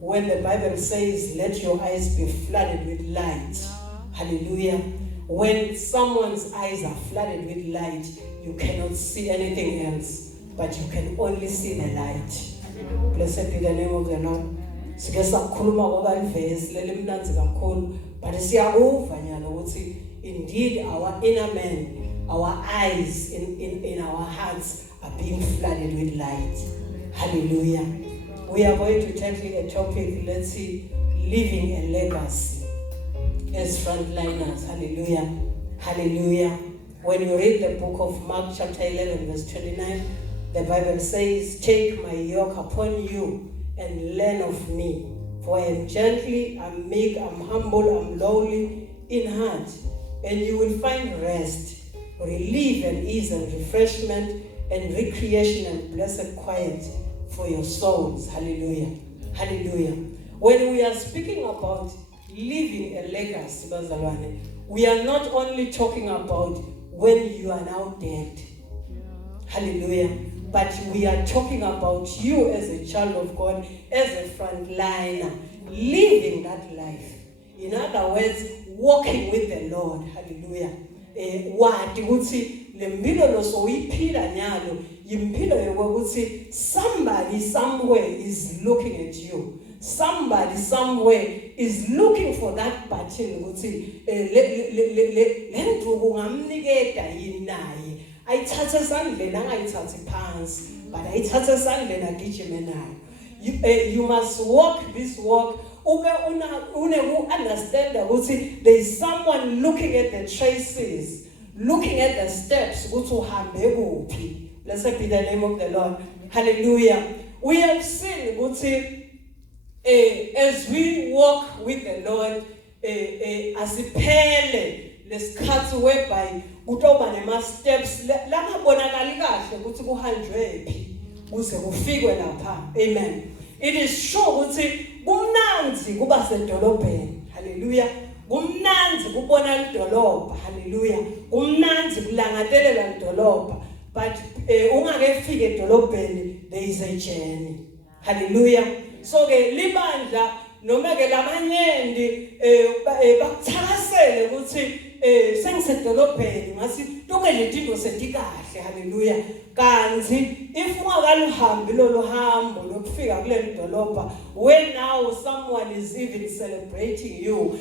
When the Bible says let your eyes be flooded with light. Hallelujah. When someone's eyes are flooded with light, you cannot see anything else, but you can only see the light. Blessed be the name of the Lord. Siyakhuluma ngobalivesi lelimnanzi kakhulu, but siyakuva nyalo ukuthi indeed our inner man, our eyes in our hearts are being flooded with light. Hallelujah. We are going to tackle a topic, let's see, living a legacy as frontliners. Hallelujah. Hallelujah. When you read the book of Mark chapter 11 verse 29, the Bible says, take my yoke upon you and learn of me, for I am gentle, I'm meek, I'm humble, I'm lowly in heart, and you will find rest, relief and ease and refreshment and recreation and blessed quiet for your souls. Hallelujah. Hallelujah. When we are speaking about leaving a legacy, bazalwane, we are not only talking about when you are now dead. Hallelujah. But we are talking about you as a child of God, as a frontliner, living that life. In other words, walking with the Lord. Hallelujah. Wadi ukuthi lempilo losoyiphila nyalo yimpilo yokuthi somebody somewhere is looking at you. Somebody somewhere is looking for that button ukuthi le nduku ngamnikeda yini naye. Ayithathe esandleni angayithathi phansi, but ayithathe esandleni agijime nayo. You must walk this walk. Understand that there is someone looking at the traces, looking at the steps. Blessed be the name of the Lord. Hallelujah. We have seen as we walk with the Lord, as a pele, lesikhathi whereby kutoba nema steps la ngabonakali kahle ukuthi kuhanjwe phi kuze kufikwe lapha. Amen. It is sure ukuthi kumnanzi kuba sedolobheni. Hallelujah. Kumnanzi kubona idolobha. Hallelujah. Kumnanzi kulangatelela idolobha. But ungakefika edolobheni, there is a journey. Hallelujah. So ke libandla noma ke labanyenti bakuthakasele ukuthi sengisedolobheni ngasi tonke letinto setikahle haleluya kanti if ungakaluhambi lolu hambo lokufika kule dolobha when now someone is even celebrating you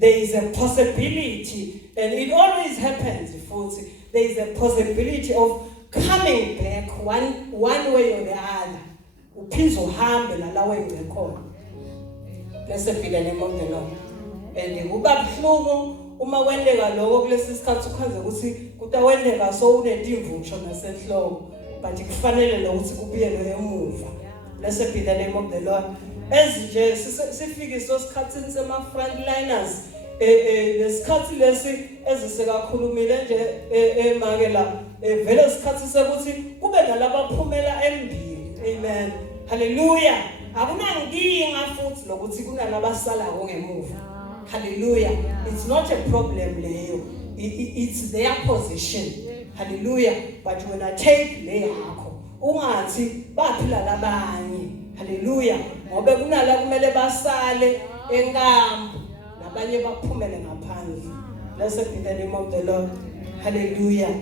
there is a possibility and it always happens futhi there is a possibility of coming back one way or the other uphinzo uhambe la wengekhona. Blessed be the name of the Lord. And kuba buhlungu uma kwendeka lokho kulesi sikhathi ukhanze ukuthi kutawendeka so unetimvu ngisho nasenhloko but kufanele lokuthi kubuyelwe emuva. Blessed be the name of the Lord. Ezinje sifike so sikhathini sema frontliners lesikhathi lesi ezisekakhulumile nje emake la vele isikhathi sekuthi kube nalabaphumela embili. Amen. Hallelujah. Akunankinga futhi lokuthi kunalabasala ngemuva. Hallelujah. It's not a problem leyo. It's their position. Hallelujah. But when I take leyakho ungathi baphila labanye. Hallelujah. Ngoba kunala kumele basale enkampu nabanye baphumele ngaphandle. Blessed be the name of the Lord. Hallelujah.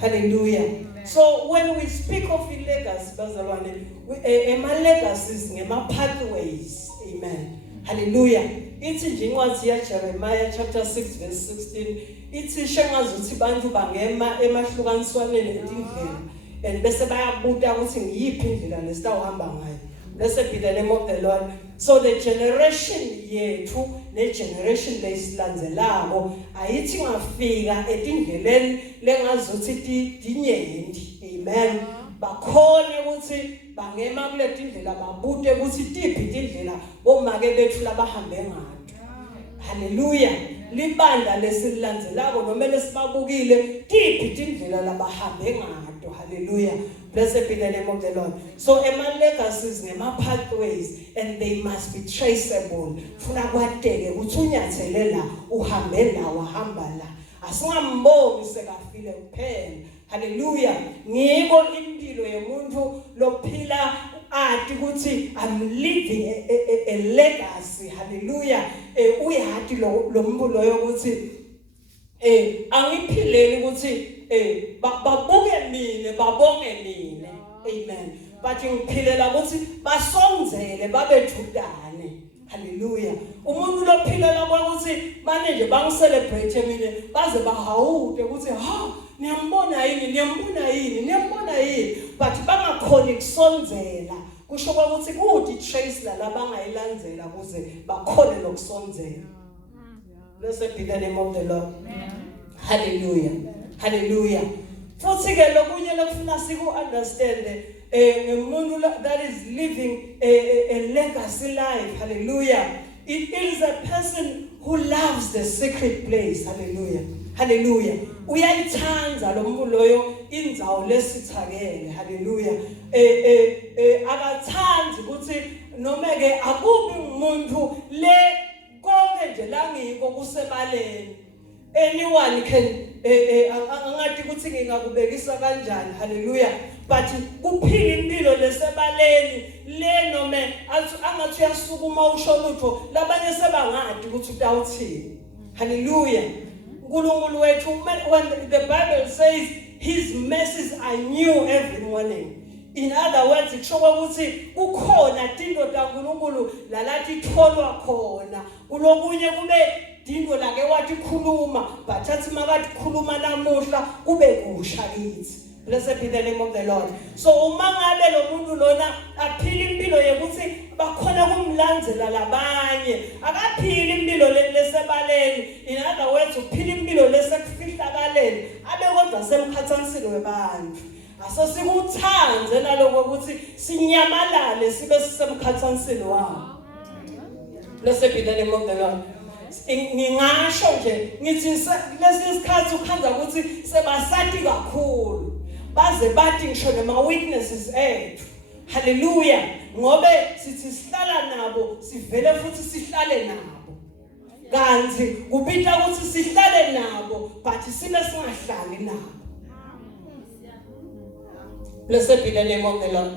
Hallelujah. So when we speak of legacy, bazalwane, ema legacies ngema pathways. Amen. Hallelujah. Ithi nje incwadi ya Jeremiah chapter 6 verse 16 ithi shengazuthi bantu bangema emahlukaniswaneni etindlela and bese bayabuta ukuthi ngiyiphi indlela lesitawuhamba ngayo. Blessed be the name of the Lord. So the generation yethu ne generation lesilandzelako ayithi ngafika etindleleni lengazuthi dinyendi. Amen. Bakhona ukuthi bangema kule tindlela babute ukuthi tiphi tindlela bomake bethu labahambe ngato. Hallelujah. Libanda lesilandzelako noma lesibabukile tiphi tindlela labahambe ngato. Hallelujah. Blessed be the name of the Lord. So ema legacies ngema pathways and they must be traceable. Funa kwateke ukuthi unyathele la uhambe la wahamba la. Asingambongi sekafile kuphela. Hallelujah. Ngiko impilo yemuntu lophila ati ukuthi I'm living a legacy. Hallelujah. Uyati lo mbulo yokuthi angiphileli ukuthi babuke mina babonge mina. Amen. But ngiphilela ukuthi basonzele babethudane. Hallelujah. Umuntu lophilela ukuthi manje bangiselebrate mina baze bahawude ukuthi ha niyambona yini but bangakhona ukusonzela kusho ukuthi kuthi trace la labangayilandzela kuze bakhona lokusonzela. Blessed be the name of the Lord. Hallelujah. Hallelujah. Futhi ke lokunye lokufuna siku understand ngemuntu that is living a legacy life. Hallelujah. It is a person who loves the secret place. Hallelujah. Hallelujah. Uyayithanda lo muntu loyo indzawo lesithakele. Hallelujah. Akathandi ukuthi noma ke akubi umuntu le konke nje la ngiko kusebaleni. Anyone can angathi ukuthi ngingakubekisa kanjani. Hallelujah. But kuphila impilo lesebaleni le noma athi angathi uyasukuma usho lutho labanye sebangadi ukuthi utawuthini. Hallelujah. uNkulunkulu wethu when the Bible says his mercies are new every morning. In other words, kusho ukuthi kukhona tinto taNkulunkulu lalathi tholwa khona kulokunye kube dingo lake wathi khuluma but athi makathi khuluma namuhla kube kusha kithi. Blessed be the name of the Lord. So uma ngabe lo muntu lona aphila impilo yekuthi bakhona kumlandzela labanye akaphila impilo lesebaleni. In other words uphila impilo lesekufihlakaleni abe kodwa semkhathanisile webantu. Asosikuthandze naloko ukuthi sinyamalale sibe sisemkhathanisile wabo. Blessed be the name of the Lord. Ngingasho nje ngithi lesi sikhathi ukhanza ukuthi sebasati kakhulu baze bathi ngisho nema weaknesses ethu. Hallelujah. Ngobe sithi sihlala nabo sivele futhi sihlale nabo. Kanti kupita ukuthi sihlale nabo but sibe singahlali nabo. Blessed be the name of the Lord.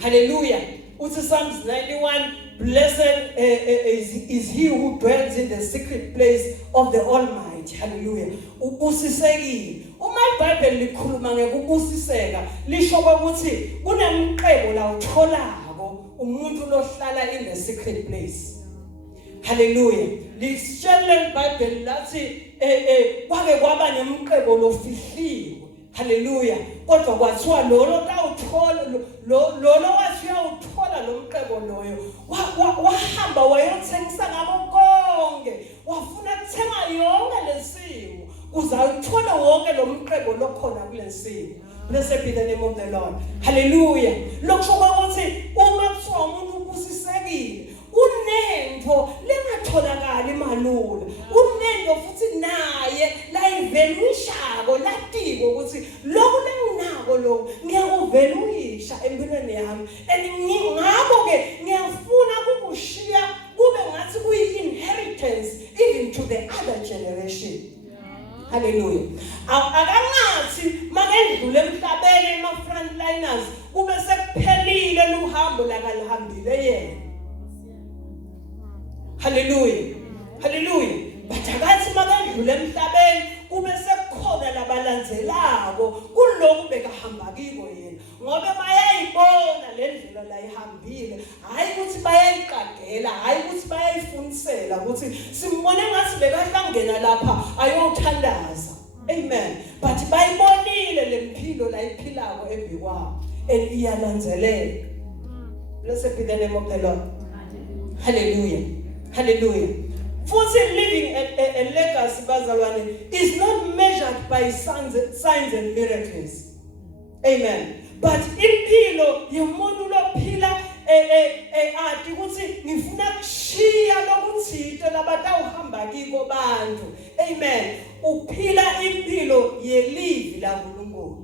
Hallelujah. Uthi Psalms 91 blessed is he who dwells in the secret place of the Almighty. Hallelujah. Ubusisekile. Uma iBhayibheli likhuluma ngekubusiseka, lisho ukuthi kunemqebo la utholako umuntu lohlala in the secret place. Hallelujah. Lisitshela iBhayibheli lathi kwake kwaba nemqebo lofihliwe. Hallelujah. Kodwa kwathiwa lo tawuthola lo wathi uyawuthola lo mqebo loyo wahamba wayothengisa ngabo konke wafuna ukuthenga yonke lesimo uzawuthola wonke lo mqebo lokhona kulesimo. Blessed be the name of the Lord. Hallelujah. Lokusho ukuthi uma kuthiwa umuntu ubusisekile unento lengatholakala imalula unento futhi naye la iveluishako latiko ukuthi lokho lenginako lo ngiyakuveluisha empilweni yami ngakho ke ngiyafuna kukushiya kube ngathi kuyi-inheritance even to the other generation. Hallelujah. Akangathi makendlule emhlabeni ema-frontliners kube sekuphelile luhambo lakalihambile yena. Hallelujah. Hallelujah. But akathi makadlule emhlabeni kube sekukhona labalandzelako kuloko bekahamba kiko yena ngoba bayayibona lendlela la ihambile hayi ukuthi bayayiqagela hayi ukuthi bayayifunisela ukuthi simbone ngathi bekahlangena lapha ayothandaza. Amen. But bayibonile lempilo la iphilako ebikwabo and iyalandzeleka. Blessed be the name of the Lord. Hallelujah. Hallelujah. Futhi living a legacy bazalwane is not measured by signs and miracles. Amen. But impilo yomuntu lophila athi ukuthi ngifuna kushiya lokuthito labatawuhamba kiko bantu. Amen. Uphila impilo yelivi la uNkulunkulu.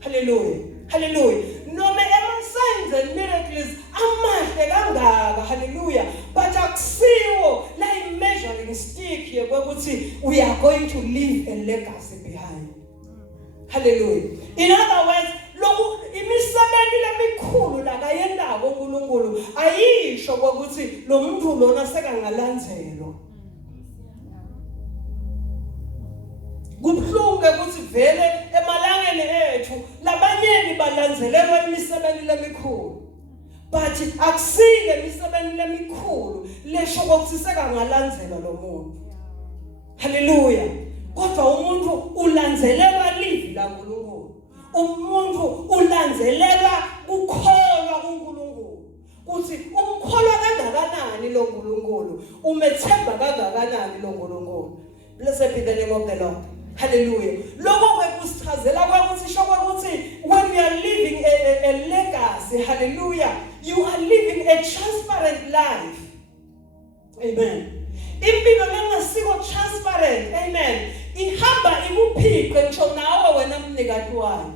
Hallelujah. Hallelujah. Noma signs and miracles amahle kangaka. Hallelujah. But akusiwo la measuring stick here ukuthi we are going to leave a legacy behind. Hallelujah. In other words, lokhu imisebenzi lemikhulu la kayendako uNkulunkulu ayisho ukuthi lo muntu lona sekangalandzelwa. Kubhlungu ukuthi vele emalangeni ethu labanyeni balandzelelwa imisebenzi lemikhulu. But akusile imisebenzi lemikhulu lesho ukuthi sekangalandzelwa lo muntu. Hallelujah. Kodwa umuntu ulandzelelwa livi la uNkulunkulu. Umuntu ulandzelelwa ukukholwa kuNkulunkulu. Kuthi umkholwa kangakanani lo uNkulunkulu, umethemba kangakanani lo uNkulunkulu. Blessed be the name of the Lord. Hallelujah. Lokho kwekusichazela kwakuthi shoko ukuthi when we are living a legacy, hallelujah, you are living a transparent life. Amen. Impilo lengasiko transparent. Amen. Ihamba ikuphikwe ngisho nawe wena mnikati wayo.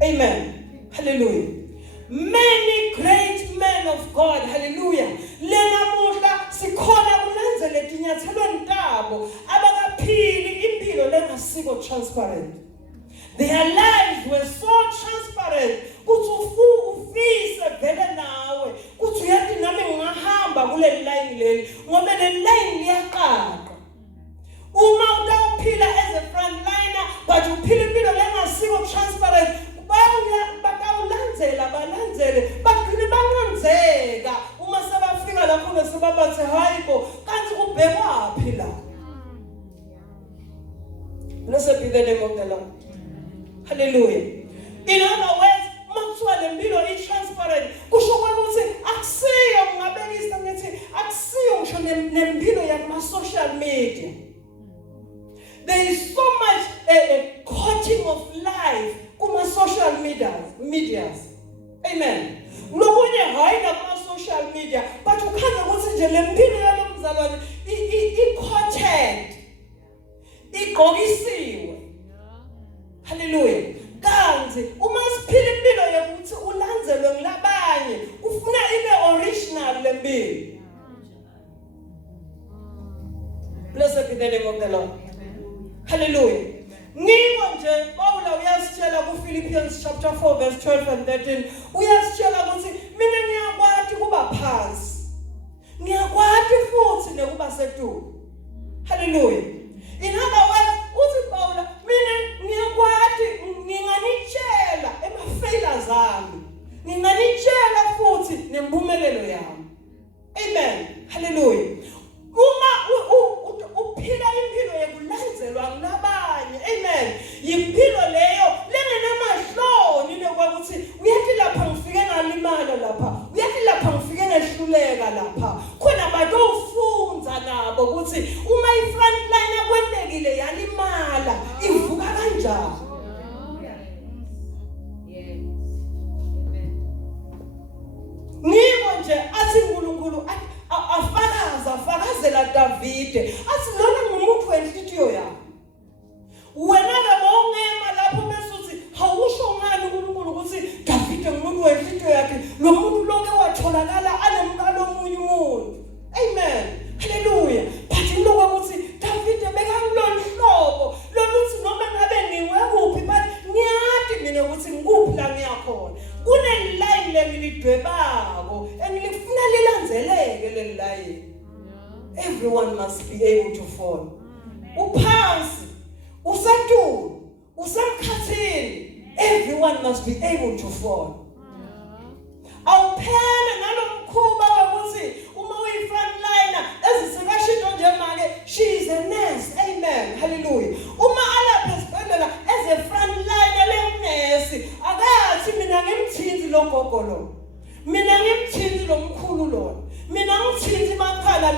Amen. Hallelujah. Many great men of God, hallelujah, lenamuhla sikhona kulandzele tinyathelweni tabo abakaphili impilo lengasiko transparent. Their lives were so transparent kuthi ufise vele nawe kuthi uyathi nami ngingahamba kule line leli ngoba le line liyaqaqa. Uma utawuphila as a frontliner but uphila impilo lengasiko transparent balandzele bagcine banganzeka uma sebafika lapho sebabathe hayibo kanti ubhekwaphi la. Blessed be the name of the Lord. Hallelujah. In other words, makuthiwa lempilo i-transparent kusho ukuthi akusiyo ngingabekisa ngithi akusiyo ngisho nempilo yakuma-social media. There is so much a coating of life kuma-social medias. Amen. Lokunye hayi nakuma-social media but ukhanya ukuthi nje lempilo yalo mzalwane i-coated, igqokisiwe. Hallelujah. Kanti uma siphila impilo yokuthi ulandzelwe ngilabanye ufuna ibe original lempilo. Blessed be the name of the Lord. Hallelujah. Ngiko nje Paul uyasitshela ku Philippians chapter 4 verse 12 and 13 uyasitshela ukuthi mina ngiyakwati kuba phansi ngiyakwati futhi nekuba setulu hallelujah in other words uthi Paula mina ngiyakwati nginganitshela ema-failures ami nginganitshela futhi nempumelelo yami amen hallelujah uma uphila impilo yekulandzelwa ngabanye amen yimpilo leyo lengenamahloni lokwakuthi uyathi lapha ngifike ngalimala lapha uyathi lapha ngifike ngehluleka lapha khona abantu ofunza nabo ukuthi uma i-front line yakwentekile yalimala ivuka kanjani ngiko nje athi uNkulunkulu afakazela Davide athi lona ngumuntu wenhlitiyo yakhe wena-ke mawungema lapho besuthi hawusho ngani uNkulunkulu ukuthi Davide ngumuntu wenhlitiyo yakhe lo muntu loke watholakala anemkalo omunye umuntu amen haleluya but lokho ukuthi Davide bekangilona hlobo lokuthi noma ngabe ngiwekuphi but ngiyathi mina ukuthi ngikuphi la ngiyakhona kuneline lengilidwebako engilifuna lilandzeleke leli line everyone must be able to fall uphansi usetulu usemkhathini everyone must be able to fall awuphele nalomkhuba wokuthi uma uyi-front liner ezisekashinto njemake she is a nurse amen hallelujah uma alapha esibhedlela as a front liner lenesi akathi mina ngimthinzi lo gogo lo mina ngimthinzi lo mkhulu lona mina ngithinzi bakhala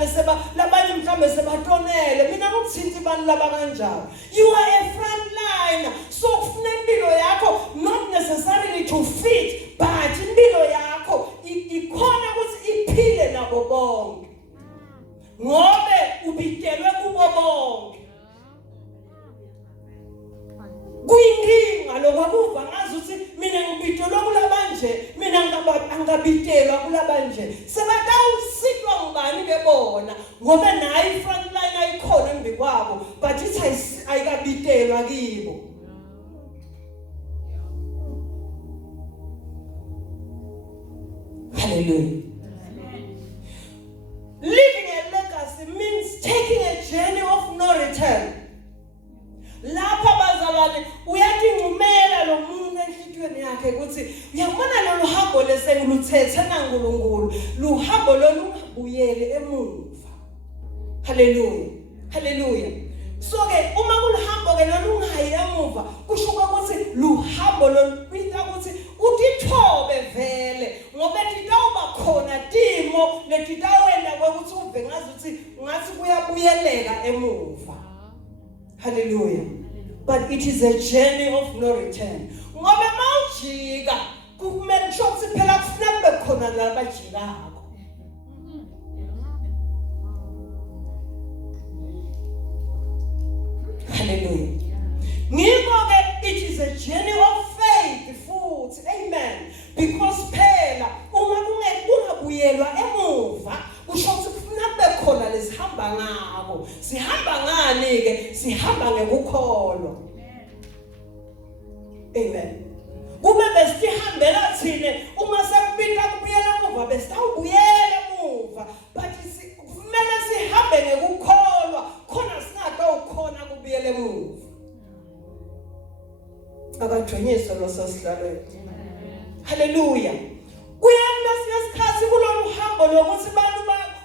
labanye mhlambe sebatonele mina ngithinzi abantu laba kanjalo you are a front liner so kufuna impilo yakho not necessarily to fit but impilo yakho ikhona ukuthi iphile nabo bonke ngobe ubitelwe kubo bonke kuyinkinga lokwakuva ngazi ukuthi mina ngibitelwa kulabanje mina angabitelwa kulabanje sebatawusitwa ngubani bebona ngoba nayi front line ayikhona embi kwabo but ithi ayikabitelwa kibo hallelujah living a legacy means taking a journey of no return lapha bazalwane uyatingcumela lo muntu enhlitweni yakhe ukuthi uyabona lolu hambo lesengiluthethe naNkulunkulu luhambo lolungabuyele emuva haleluya haleluya so ke uma kuluhambo ke lolungayi emuva kusho ukuthi luhambo lolubita ukuthi utithobe vele ngoba titawuba khona timo letitawenda ukuthi uve ngazi ukuthi ngathi kuyabuyeleka emuva hallelujah but it is a journey of no return ngoba mawujika kumele ukuthi phela kufuna kube khona labajikako hallelujah ngikho ke it is a journey of faith futhi amen because phela uma kungabuyelwa emuva kusho ukuthi kufuna kube khona lesihamba ngako sihamba ngani ke sihamba ngekukholwa amen kube besihambela thine uma sekubita kubuyela emuva besitawubuyela emuva but kumele sihambe ngekukholwa khona singakawukhona kubuyela emuva akajoyiswe lo sosihlalo haleluya kuyena sinesikhathi kulolu hambo lokuthi abantu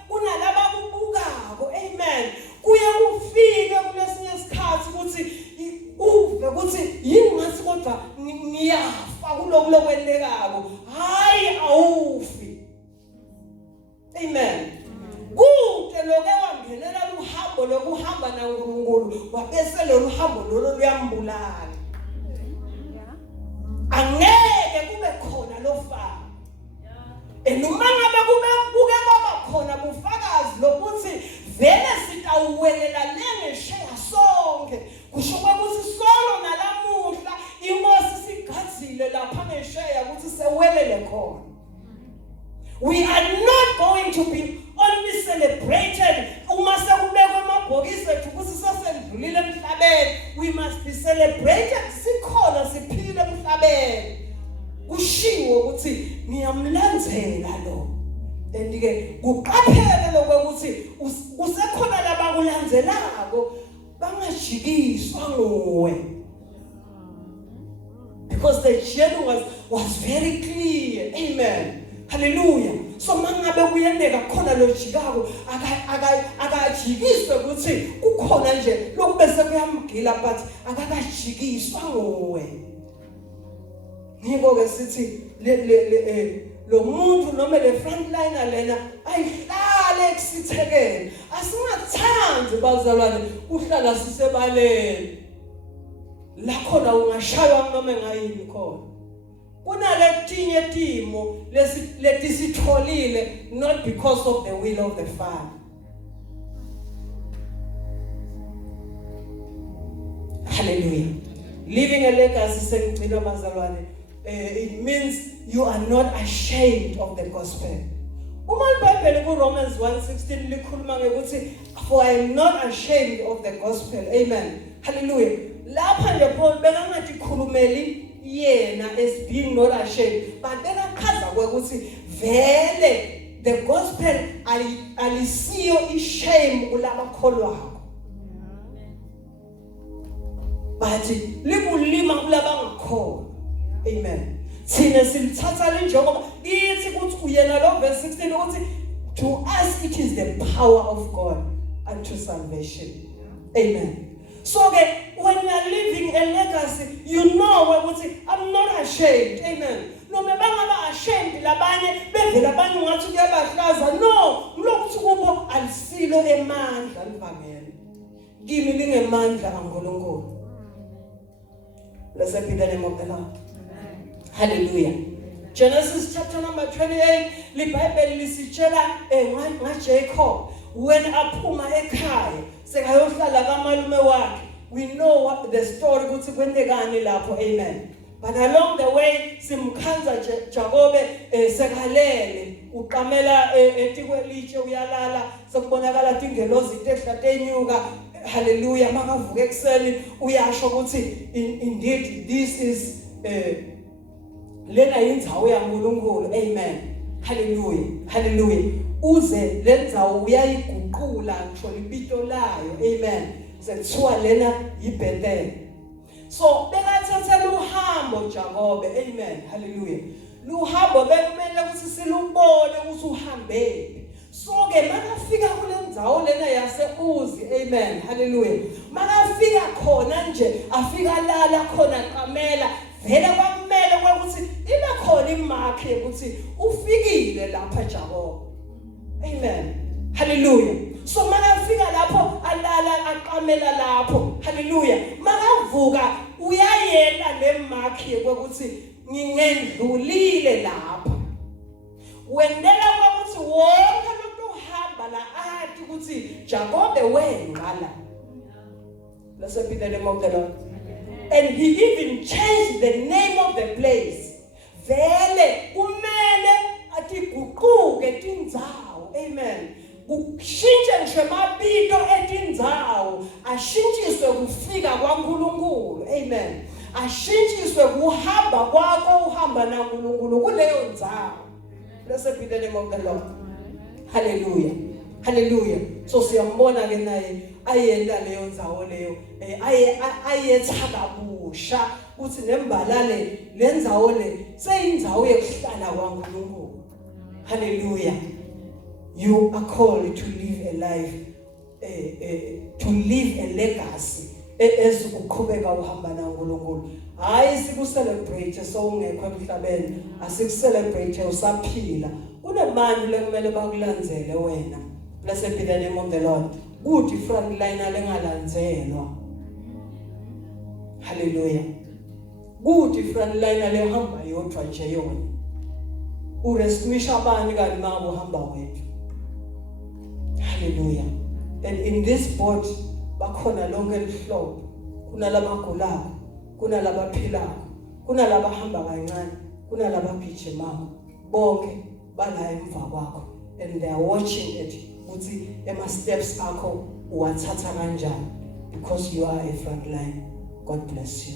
kunalaba kubukako amen kuye kufike kulesinye isikhathi ukuthi uve ukuthi yini ngathi kodwa ngiyafa kuloko lokwendekako hayi awufi amen kude loke wangenela uhambo lokuhamba naNkulunkulu wabese lolu hambo lolo luyambulala angeke kube khona lofana enuma ngabe kuke kwaba khona bufakazi lokuthi vele sitawuwelela lengesheya sonke kusho ukuthi solo nalamuhla inkosi sigadzile lapha ngesheya ukuthi sewelele khona we are not going to be only celebrated uma sekubekwe amabhokisi ethu ukuthi sesendlulile emhlabeni we must be celebrated sikhona siphile emhlabeni kushiwo ukuthi ngiyamlandzela lo and labalandzelako bangajikiswa nguwe. Because the journey was very clear. Amen. Hallelujah. So mangabe kuyendeka khona lo jikako akajikiswe ukuthi kukhona nje lokubese kuyamgila but akakajikiswa nguwe. Ngiko ke sithi lo muntu noma le frontliner lena ayihlale kusithekele. Asingathandi bazalwane uhlala sisebaleni. La khona ungashaywa noma ngayini khona. Kunaletinye timo letisitholile not because of the will of the Father. Hallelujah. Living a legacy sengcina bazalwane, it means you are not ashamed of the gospel. Uma iBhayibheli ku Romans 1:16 likhuluma ngekuthi for I am not ashamed of the gospel. Amen. Hallelujah. Lapha nje Paul bekangathi khulumeli yena as being not ashamed, but bekachaza ukuthi vele the gospel alisiyo ishame kulabakholwayo. But likulima kulabangakholwa. Amen. Thina silithatha linjengoba lithi ukuthi uyena lo verse 16 ukuthi to us it is the power of God unto salvation. Amen. So when you are living a legacy, you know what I'm not ashamed. Amen. No, me bangaba ashamed labanye bevela abanye ngathi kuyabahlaza. No, mlokuthi kubo alisilo emandla livangene. Kimi lingemandla kaNkulunkulu. Blessed be the name of the Lord. Hallelujah. Genesis chapter number 28, liBhayibheli lisitshela ngaJacob when aphuma ekhaya sekayohlala kamalume wakhe. We know what the story ukuthi kwendekani lapho. Amen. But along the way simkhanza Jacob sekalele uqamela etikwelitshe uyalala sekubonakala tingelozi tehla tenyuka. Hallelujah. Makavuka ekseni uyasho ukuthi indeed this is lena yindzawo yaNkulunkulu. Amen. Hallelujah. Hallelujah. Uze lendzawo uyayiguqula ngisho libito layo. Amen. Sekuthiwa lena yiBethel. So bekathatha luhambo Jacob. Amen. Hallelujah. Luhambo bekumele ukuthi silubone ukuthi uhambephi. So ke makafika kule ndzawo lena yaseUzi. Amen. Hallelujah. Makafika khona nje afika lala khona qamela vele kwakumele ukuthi ibe khona imakhe ukuthi ufikile lapha Jacob. Amen. Hallelujah. So makafika lapho alala aqamela lapho. Hallelujah. Makavuka uyayena lemakhe ukuthi ngingedlulile lapha. Wendela ukuthi wonke lo uhamba la athi ukuthi Jacob wengqala. Blessed be the name of the Lord. And he even changed the name of the place. Vele kumele ati guquke tindzawo. Amen. Kushintshe nje mabito etindzawo ashintshiswe kufika kwaNkulunkulu. Amen. Ashintshiswe kuhamba kwakho uhamba naNkulunkulu kuleyo ndzawo. Blessed be the name of the Lord. Hallelujah. Hallelujah. So siyambona ke naye ayenda leyo ndzawo leyo ayethakabusha uthi nembalale lendzawo le seyindzawo yokuhlala kwaNkulunkulu. Hallelujah. You are called to live a life, to live a legacy as uqhubeka uhamba naNkulunkulu. Hayi siku-celebrate so ungekho emhlabeni, asiku-celebrate usaphila. Kunemali lekumele bakulandzele wena. Blessed be the name of the Lord. Kuthi frontliner lengalandzelwa. Hallelujah. Kuthi frontliner lehamba yodwa nje yona. Uresmisha abani kanti manje uhamba wedwa. Hallelujah. And in this boat bakhona lonke lihlobo. Kunalabagulayo, kunalabaphilayo, kunalabahamba kancane, kunalabagijimako. Bonke bala emva kwakho and they are watching it. Uthi ema steps akho uwathatha kanjani because you are a front line. God bless you.